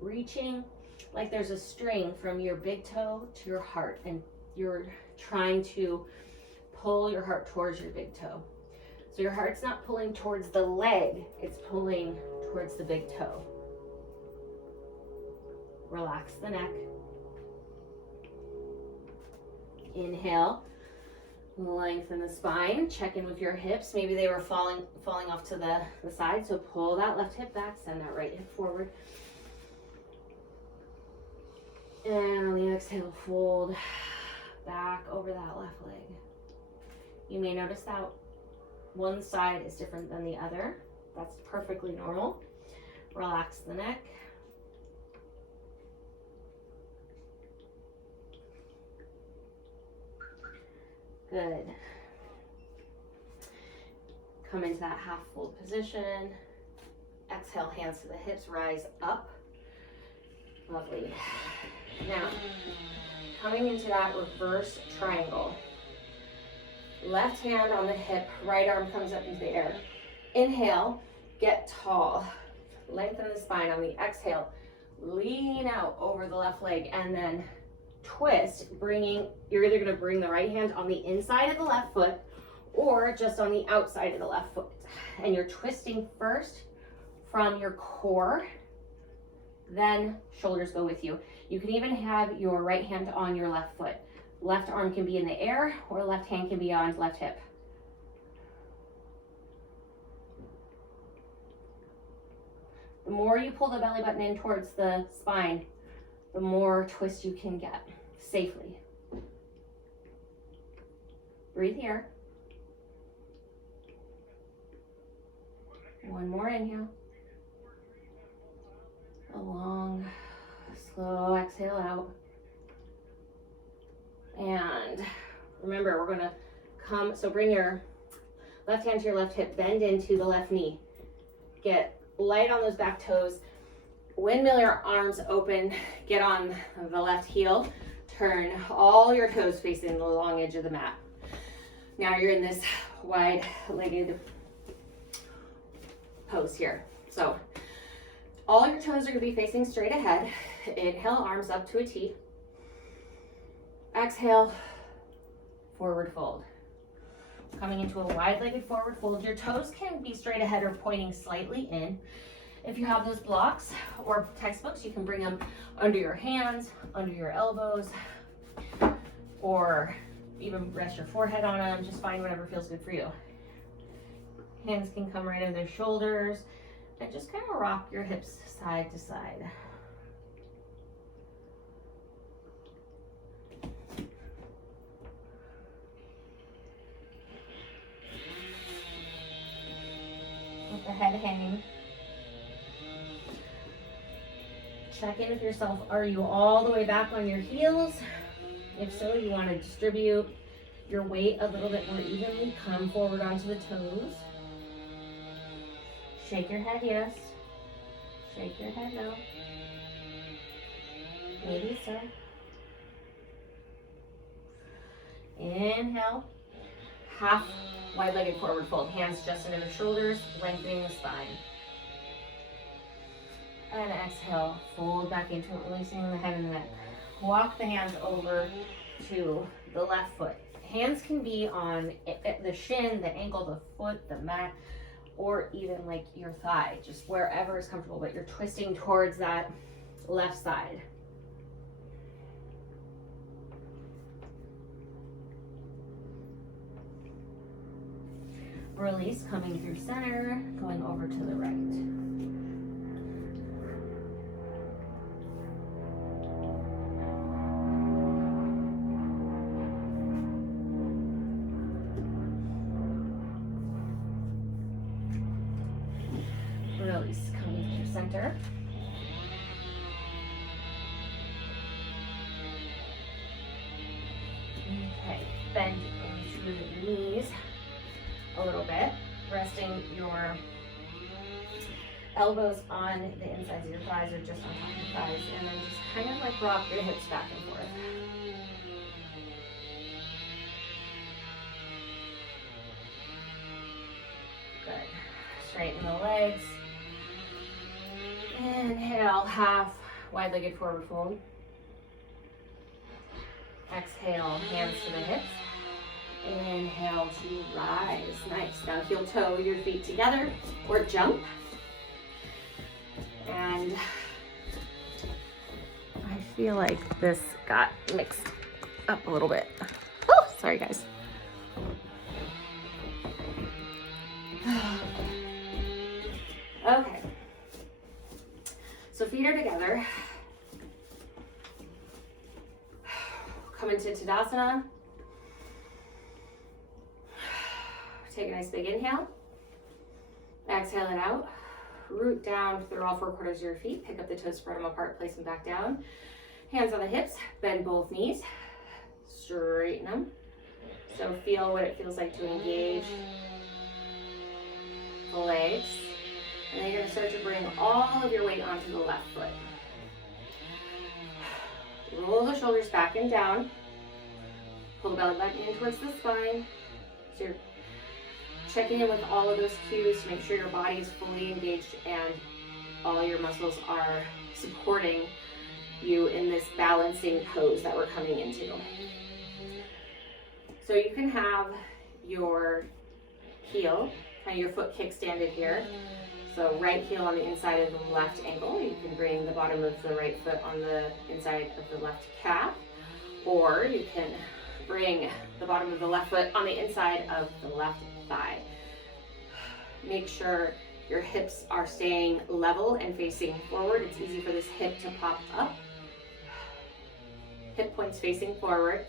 Reaching like there's a string from your big toe to your heart, and you're trying to pull your heart towards your big toe. So your heart's not pulling towards the leg, it's pulling towards the big toe. Relax the neck. Inhale, lengthen the spine, check in with your hips. Maybe they were falling off to the side, so pull that left hip back, send that right hip forward. And on the exhale, fold back over that left leg. You may notice that one side is different than the other. That's perfectly normal. Relax the neck. Good. Come into that half fold position. Exhale, hands to the hips, rise up. Lovely. Now, coming into that reverse triangle. Left hand on the hip, right arm comes up into the air. Inhale, get tall. Lengthen the spine. On the exhale, lean out over the left leg and then twist, you're either gonna bring the right hand on the inside of the left foot or just on the outside of the left foot. And you're twisting first from your core, then shoulders go with you. You can even have your right hand on your left foot. Left arm can be in the air or left hand can be on left hip. The more you pull the belly button in towards the spine, the more twist you can get safely. Breathe here. One more inhale. A long, slow exhale out. And remember, we're gonna come, so bring your left hand to your left hip, bend into the left knee. Get light on those back toes. Windmill your arms open, get on the left heel, turn all your toes facing the long edge of the mat. Now you're in this wide-legged pose here. So all your toes are gonna be facing straight ahead. Inhale, arms up to a T. Exhale, forward fold. Coming into a wide-legged forward fold. Your toes can be straight ahead or pointing slightly in. If you have those blocks or textbooks, you can bring them under your hands, under your elbows, or even rest your forehead on them. Just find whatever feels good for you. Hands can come right under the shoulders and just kind of rock your hips side to side. Let the head hang. Check in with yourself. Are you all the way back on your heels? If so, you want to distribute your weight a little bit more evenly. Come forward onto the toes. Shake your head, yes. Shake your head, no. Maybe so. Inhale. Half wide-legged forward fold. Hands just under the shoulders, lengthening the spine. And exhale, fold back into it, releasing the head and the neck. Walk the hands over to the left foot. Hands can be on the shin, the ankle, the foot, the mat, or even like your thigh, just wherever is comfortable, but you're twisting towards that left side. Release, coming through center, going over to the right. Release, coming through center. Okay, bend into the knees a little bit, resting your elbows on the insides of your thighs or just on top of your thighs, and then just kind of like rock your hips back and forth. Good. Straighten the legs. Inhale, half wide-legged forward fold. Exhale, hands to the hips. Inhale to rise. Nice. Now heel toe your feet together or jump. And I feel like this got mixed up a little bit. Oh, sorry guys. Okay. So feet are together. Come into Tadasana. Take a nice big inhale. Exhale it out. Root down through all 4 quarters of your feet. Pick up the toes, spread them apart, place them back down. Hands on the hips. Bend both knees. Straighten them. So feel what it feels like to engage the legs. And then you're going to start to bring all of your weight onto the left foot. Roll the shoulders back and down. Pull the belly button in towards the spine. So you're checking in with all of those cues to make sure your body is fully engaged and all your muscles are supporting you in this balancing pose that we're coming into. So you can have your heel, kind of your foot kickstanded here. So right heel on the inside of the left ankle. You can bring the bottom of the right foot on the inside of the left calf, or you can bring the bottom of the left foot on the inside of the left thigh. Make sure your hips are staying level and facing forward. It's easy for this hip to pop up. Hip points facing forward.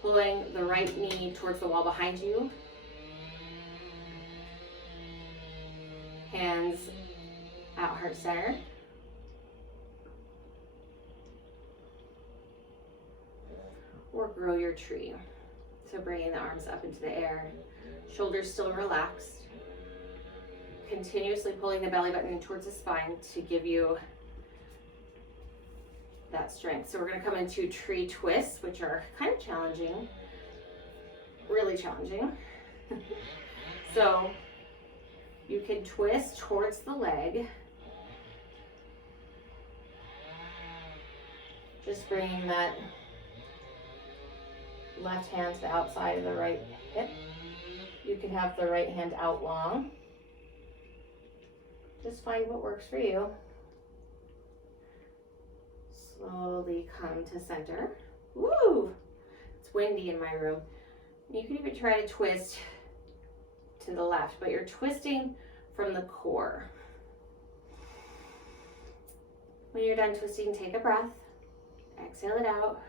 Pulling the right knee towards the wall behind you. Hands at heart center. Or grow your tree. So bringing the arms up into the air. Shoulders still relaxed. Continuously pulling the belly button towards the spine to give you that strength. So we're going to come into tree twists, which are kind of challenging. Really challenging. So you can twist towards the leg. Just bringing that left hand to the outside of the right hip. You can have the right hand out long. Just find what works for you. Slowly come to center. Woo! It's windy in my room. You can even try to twist to the left, but you're twisting from the core. When you're done twisting, take a breath. Exhale it out.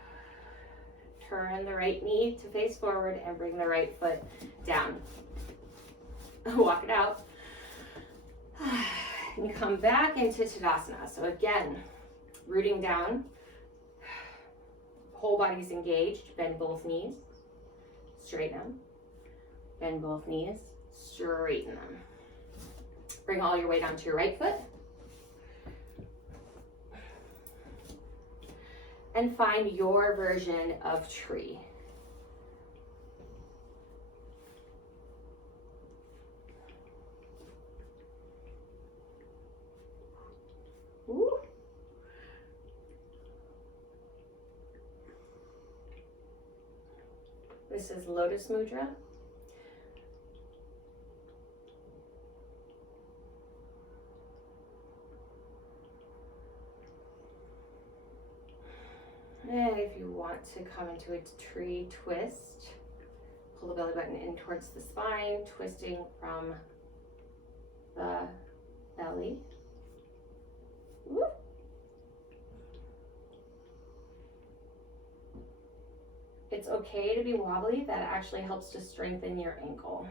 Turn the right knee to face forward and bring the right foot down. Walk it out. And come back into Tadasana. So again, rooting down. Whole body's engaged. Bend both knees. Straighten them. Bend both knees. Straighten them. Bring all your weight onto your right foot. And find your version of tree. Ooh. This is Lotus Mudra. And if you want to come into a tree twist, pull the belly button in towards the spine, twisting from the belly. Woo. It's okay to be wobbly. That actually helps to strengthen your ankle.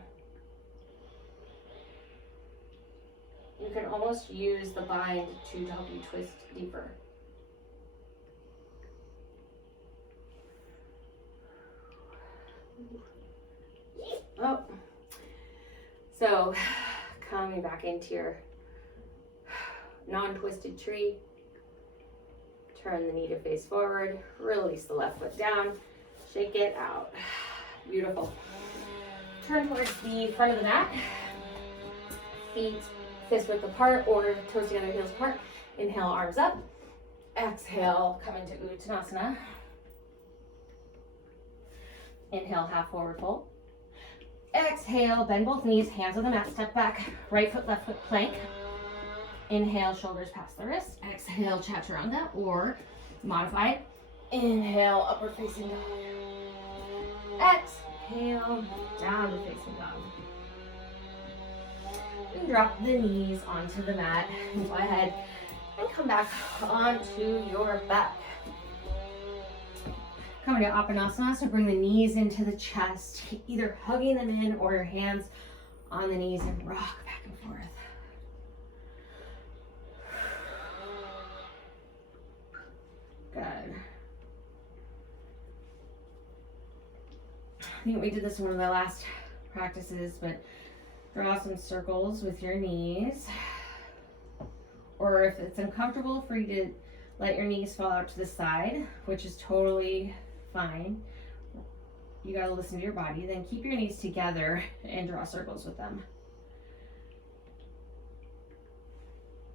You can almost use the bind to help you twist deeper. Oh, so coming back into your non-twisted tree, turn the knee to face forward, release the left foot down, shake it out. Beautiful. Turn towards the front of the mat, feet fist width apart or toes together, heels apart. Inhale, arms up. Exhale, come into Uttanasana. Inhale, half forward fold. Exhale, bend both knees, hands on the mat, step back, right foot, left foot, plank. Inhale, shoulders past the wrist. Exhale, chaturanga or modified. Inhale, upward facing dog. Exhale, downward facing dog. And drop the knees onto the mat. Go ahead and come back onto your back. Coming to Apanasana, so bring the knees into the chest, either hugging them in or your hands on the knees and rock back and forth. Good. I think we did this in one of the last practices, but draw some circles with your knees. Or if it's uncomfortable for you to let your knees fall out to the side, which is totally fine. You gotta listen to your body. Then keep your knees together and draw circles with them.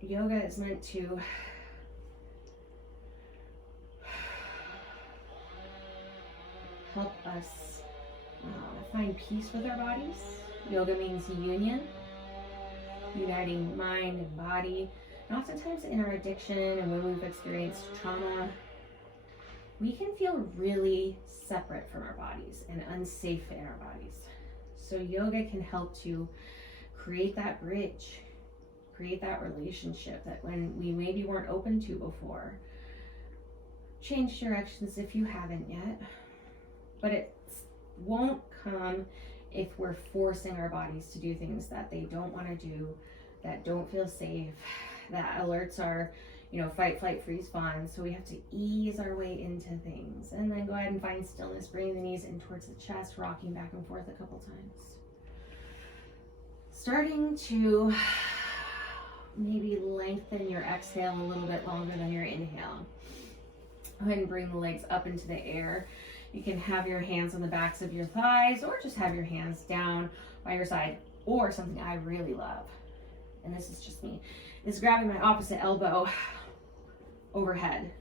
Yoga is meant to help us find peace with our bodies. Yoga means union, uniting mind and body. And oftentimes in our addiction and when we've experienced trauma, we can feel really separate from our bodies and unsafe in our bodies. So yoga can help to create that bridge, create that relationship that when we maybe weren't open to before. Change directions if you haven't yet, but it won't come if we're forcing our bodies to do things that they don't want to do, that don't feel safe, that alerts our fight, flight, freeze, fawn. So we have to ease our way into things. And then go ahead and find stillness, bringing the knees in towards the chest, rocking back and forth a couple times. Starting to maybe lengthen your exhale a little bit longer than your inhale. Go ahead and bring the legs up into the air. You can have your hands on the backs of your thighs or just have your hands down by your side. Or something I really love, and this is just me, is grabbing my opposite elbow overhead,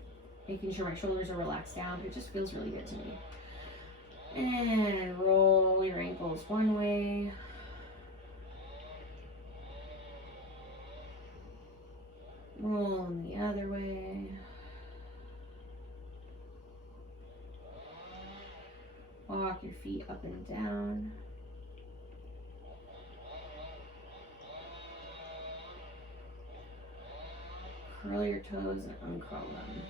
making sure my shoulders are relaxed down. It just feels really good to me. And roll your ankles one way. Roll them the other way. Walk your feet up and down. Curl your toes and uncurl them.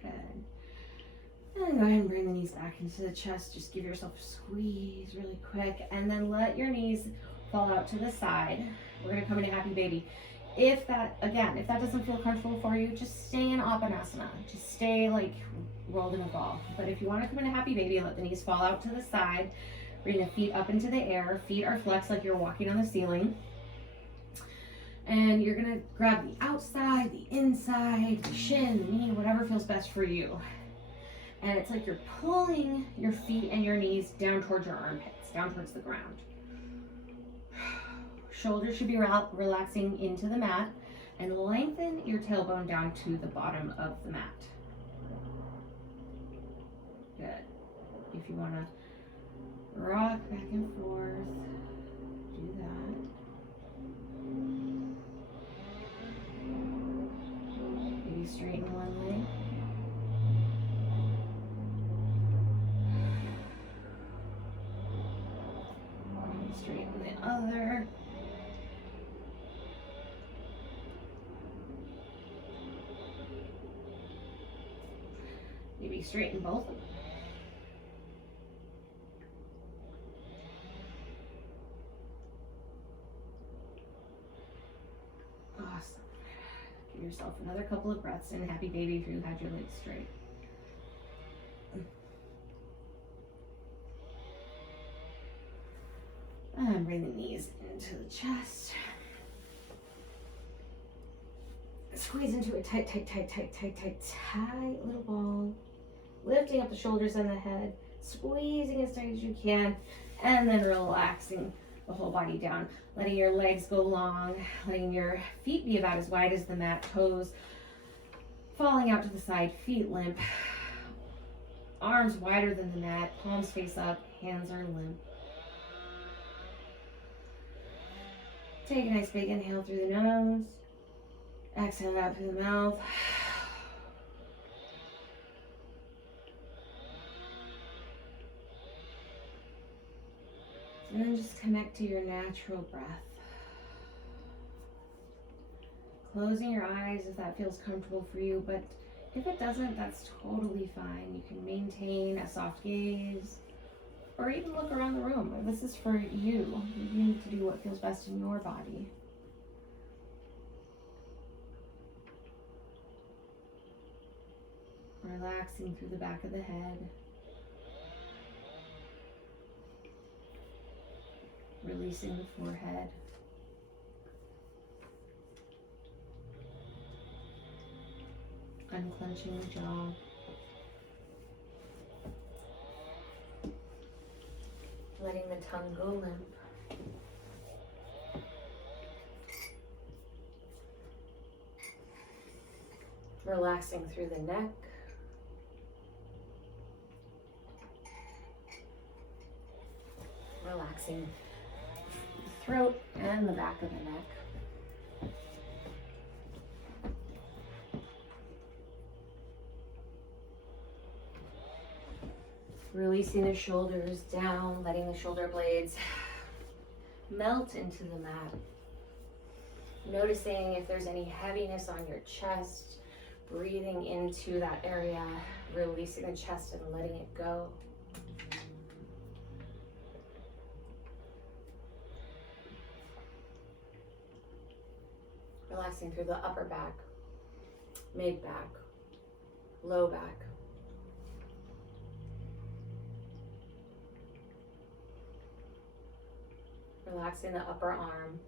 Good. And go ahead and bring the knees back into the chest. Just give yourself a squeeze really quick. And then let your knees fall out to the side. We're going to come into Happy Baby. If that doesn't feel comfortable for you, just stay in Apanasana. Just stay like rolled in a ball. But if you want to come into Happy Baby, let the knees fall out to the side. Bring the feet up into the air. Feet are flexed like you're walking on the ceiling. And you're gonna grab the outside, the inside, the shin, the knee, whatever feels best for you. And it's like you're pulling your feet and your knees down towards your armpits, down towards the ground. Shoulders should be relaxing into the mat, and lengthen your tailbone down to the bottom of the mat. Good. If you wanna rock back and forth, do that. Maybe straighten one leg. be straight in both of them. Awesome. Give yourself another couple of breaths in. Happy baby if you had your legs straight. And bring the knees into the chest. Squeeze into a tight little ball. Lifting up the shoulders and the head. Squeezing as tight as you can. And then relaxing the whole body down. Letting your legs go long. Letting your feet be about as wide as the mat. Toes falling out to the side. Feet limp. Arms wider than the mat. Palms face up. Hands are limp. Take a nice big inhale through the nose. Exhale out through the mouth. And then just connect to your natural breath. Closing your eyes if that feels comfortable for you, but if it doesn't, that's totally fine. You can maintain a soft gaze or even look around the room. This is for you. You need to do what feels best in your body. Relaxing through the back of the head. Releasing the forehead. Unclenching the jaw. Letting the tongue go limp. Relaxing through the neck. Relaxing the throat and the back of the neck. Releasing the shoulders down, letting the shoulder blades melt into the mat. Noticing if there's any heaviness on your chest, breathing into that area, releasing the chest and letting it go. Relaxing through the upper back, mid back, low back. Relaxing the upper arms.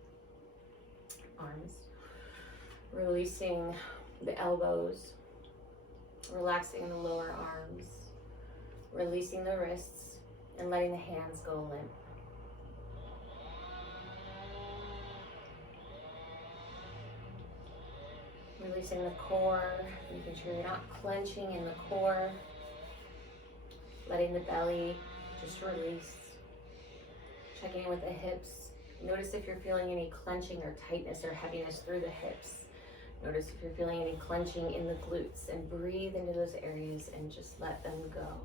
Releasing the elbows. Relaxing the lower arms. Releasing the wrists and letting the hands go limp. Releasing the core, making sure you're not clenching in the core. Letting the belly just release. Checking in with the hips. Notice if you're feeling any clenching or tightness or heaviness through the hips. Notice if you're feeling any clenching in the glutes, and breathe into those areas and just let them go.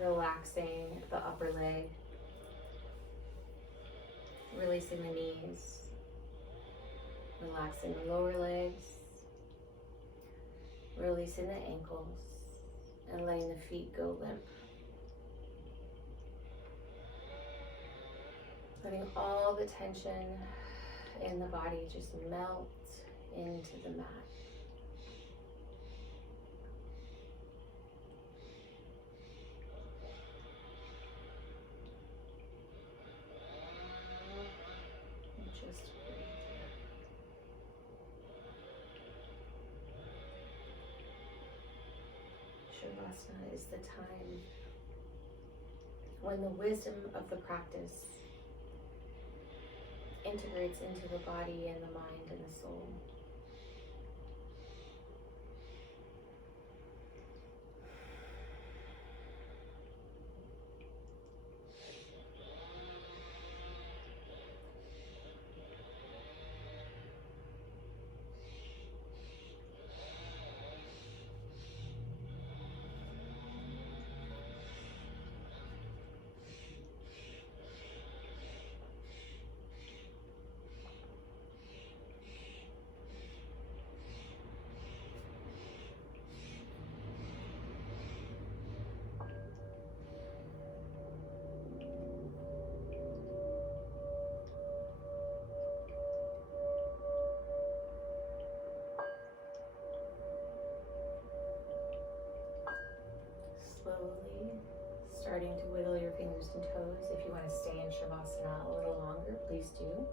Relaxing the upper leg. Releasing the knees. Relaxing the lower legs. Releasing the ankles and letting the feet go limp. Letting all the tension in the body just melt into the mat. Shavasana is the time when the wisdom of the practice integrates into the body and the mind and the soul. please do.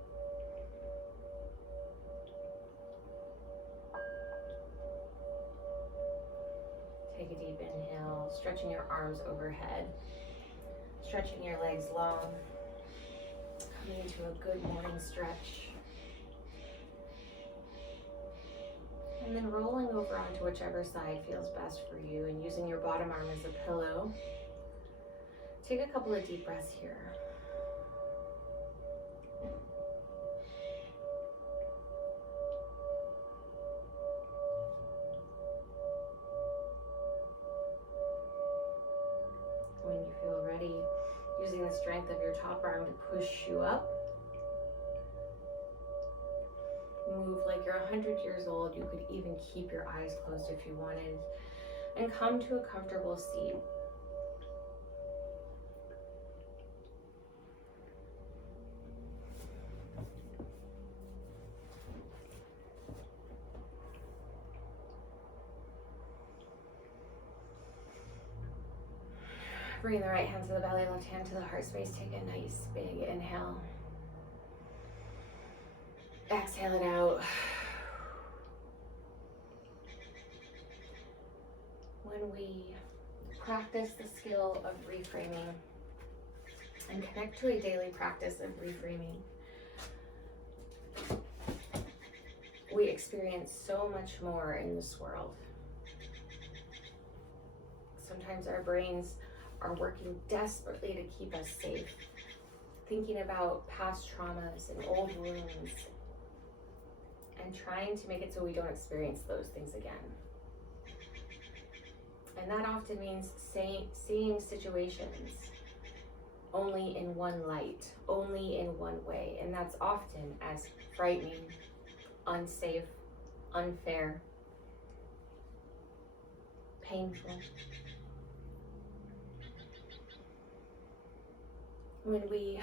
Take a deep inhale, stretching your arms overhead, stretching your legs long, coming into a good morning stretch. And then rolling over onto whichever side feels best for you and using your bottom arm as a pillow. Take a couple of deep breaths here. When you feel ready, using the strength of your top arm to push you up. Move like you're 100 years old. You could even keep your eyes closed if you wanted. And come to a comfortable seat. Bring the right hand to the belly, left hand to the heart space. Take a nice big inhale. Exhale it out. When we practice the skill of reframing and connect to a daily practice of reframing, we experience so much more in this world. Sometimes our brains are working desperately to keep us safe, thinking about past traumas and old wounds, and trying to make it so we don't experience those things again. And that often means seeing situations only in one light, only in one way, and that's often as frightening, unsafe, unfair, painful. When we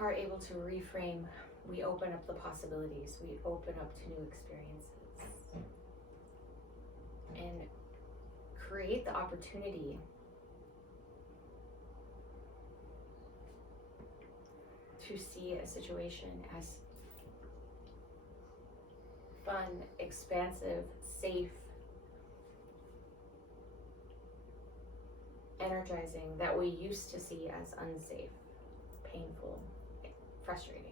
are able to reframe, we open up the possibilities, we open up to new experiences, and create the opportunity to see a situation as fun, expansive, safe, energizing, that we used to see as unsafe, painful, frustrating.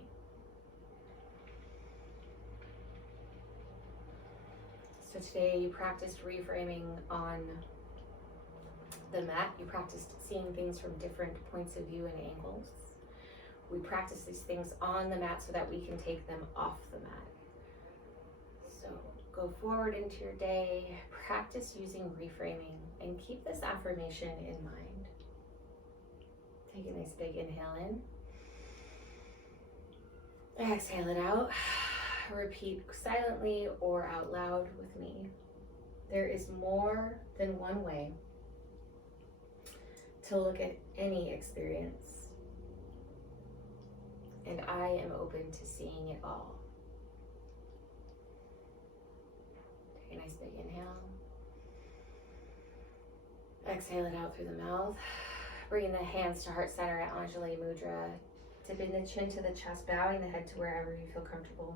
So today you practiced reframing on the mat. You practiced seeing things from different points of view and angles. We practice these things on the mat so that we can take them off the mat. So go forward into your day, practice using reframing, and keep this affirmation in mind. Take a nice big inhale in. Exhale it out. Repeat silently or out loud with me. There is more than one way to look at any experience, and I am open to seeing it all. Take a nice big inhale. Exhale it out through the mouth. Bring the hands to heart center at Anjali Mudra. Tipping the chin to the chest, bowing the head to wherever you feel comfortable.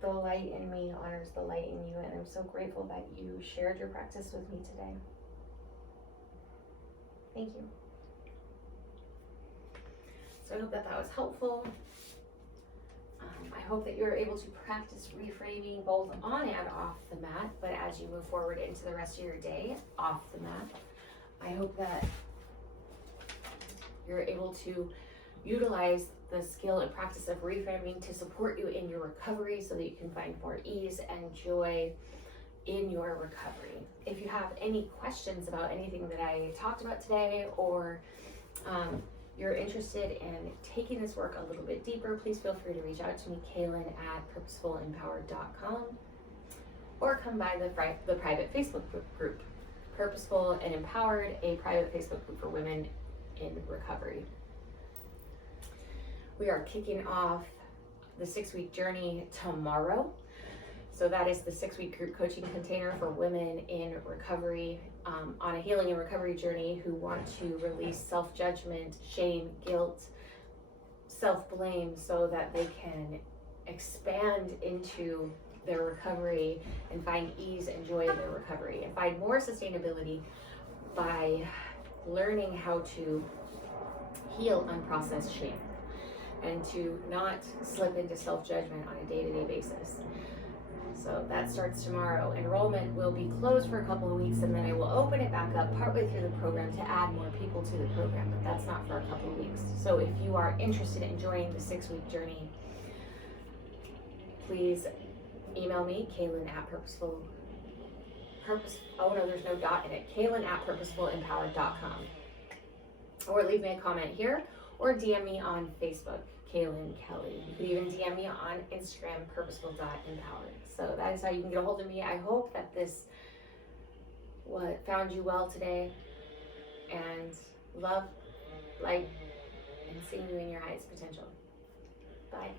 The light in me honors the light in you, and I'm so grateful that you shared your practice with me today. Thank you. So I hope that was helpful. I hope that you're able to practice reframing both on and off the mat, but as you move forward into the rest of your day off the mat, I hope that you're able to utilize the skill and practice of reframing to support you in your recovery so that you can find more ease and joy in your recovery. If you have any questions about anything that I talked about today, or you're interested in taking this work a little bit deeper, please feel free to reach out to me, Kaylin at purposefulempowered.com, or come by the private Facebook group, Purposeful and Empowered, a private Facebook group for women in recovery. We are kicking off the 6-week journey tomorrow. So that is the 6-week group coaching container for women in recovery, on a healing and recovery journey, who want to release self-judgment, shame, guilt, self-blame, so that they can expand into their recovery and find ease and joy in their recovery, and find more sustainability by learning how to heal unprocessed shame and to not slip into self-judgment on a day-to-day basis. So that starts tomorrow. Enrollment will be closed for a couple of weeks, and then I will open it back up partway through the program to add more people to the program, but that's not for a couple of weeks. So if you are interested in joining the 6-week journey, please email me, Kaylin at there's no dot in it, Kaylin at purposefulsempowered.com, or leave me a comment here, or DM me on Facebook, Kaylin Kelly. You can even DM me on Instagram, purposeful.empowered. So that is how you can get a hold of me. I hope that this found you well today, and love, light, and seeing you in your highest potential. Bye.